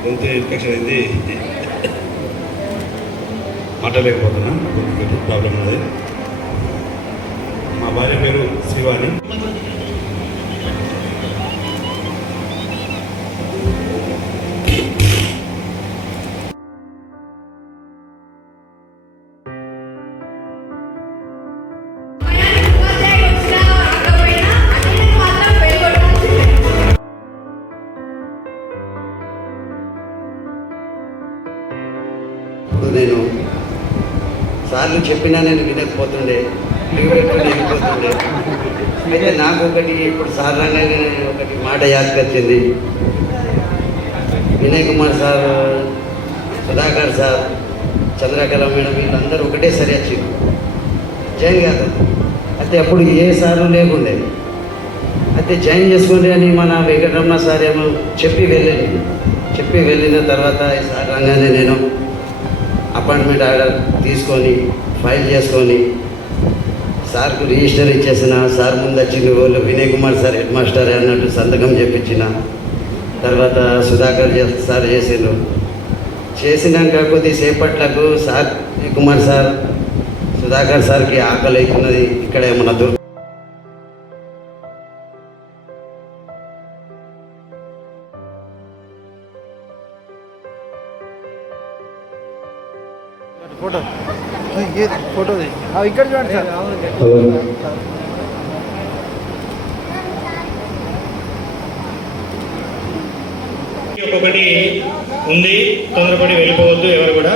గొంతు ఇన్ఫెక్షన్ అయింది, మాట్లాడలేకపోతున్నా, ప్రాబ్లం ఉన్నది. మా భార్య పేరు శివాని. నేను సార్లు చెప్పినా నేను వినకపోతుండే, లీవ్ పెట్టుకుని వెళ్ళిపోతుండే. అయితే నాకు ఒకటి ఇప్పుడు సార్ రంగానే ఒకటి మాట యాదకొచ్చింది. Vinay Kumar sir, Sudhakar sir, Chandrakala madam వీళ్ళందరూ ఒకటేసారి వచ్చింది, జాయిన్ కాదు. అయితే అప్పుడు ఏ సారు లేకుండే. అయితే జాయిన్ చేసుకోండి అని మన వెంకటరమణ సార్ ఏమో చెప్పి వెళ్ళిన తర్వాత సార్ రంగానే నేను అపాయింట్మెంట్ ఆర్డర్ తీసుకొని ఫైల్ చేసుకొని సార్కు రిజిస్టర్ ఇచ్చేసిన. సార్ ముందు వచ్చింది వాళ్ళు Vinay Kumar sir head master అన్నట్టు సంతకం చెప్పించిన. తర్వాత సుధాకర్ సార్ చేసినాక కొద్దిసేపట్లకు సార్ కుమార్ సార్, సుధాకర్ సార్కి ఆకలి అవుతున్నది, ఇక్కడ ఏమన్నా ఫోటో ఇక్కడ చూడండి సార్. ఒక్కొక్కటి ఉంది, తొందరపడి వెళ్ళిపోవద్దు ఎవరు కూడా.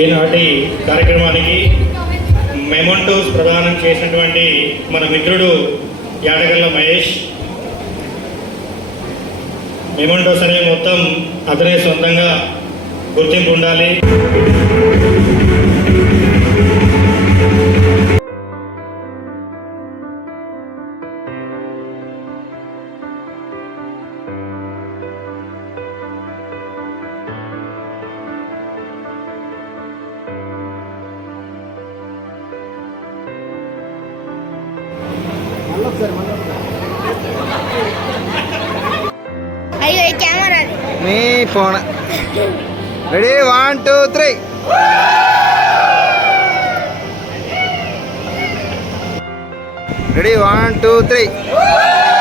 ఈనాటి కార్యక్రమానికి మెమోంటోస్ ప్రదానం చేసినటువంటి మన మిత్రుడు యాడగల్ల మహేష్. మెమోంటోస్ అనే మొత్తం అతనే సొంతంగా గుర్తింపు ఉండాలి. అయ్యో ఈ కెమెరా మీ ఫోన్ రెడీ 1 2 3 రెడీ 1 2 3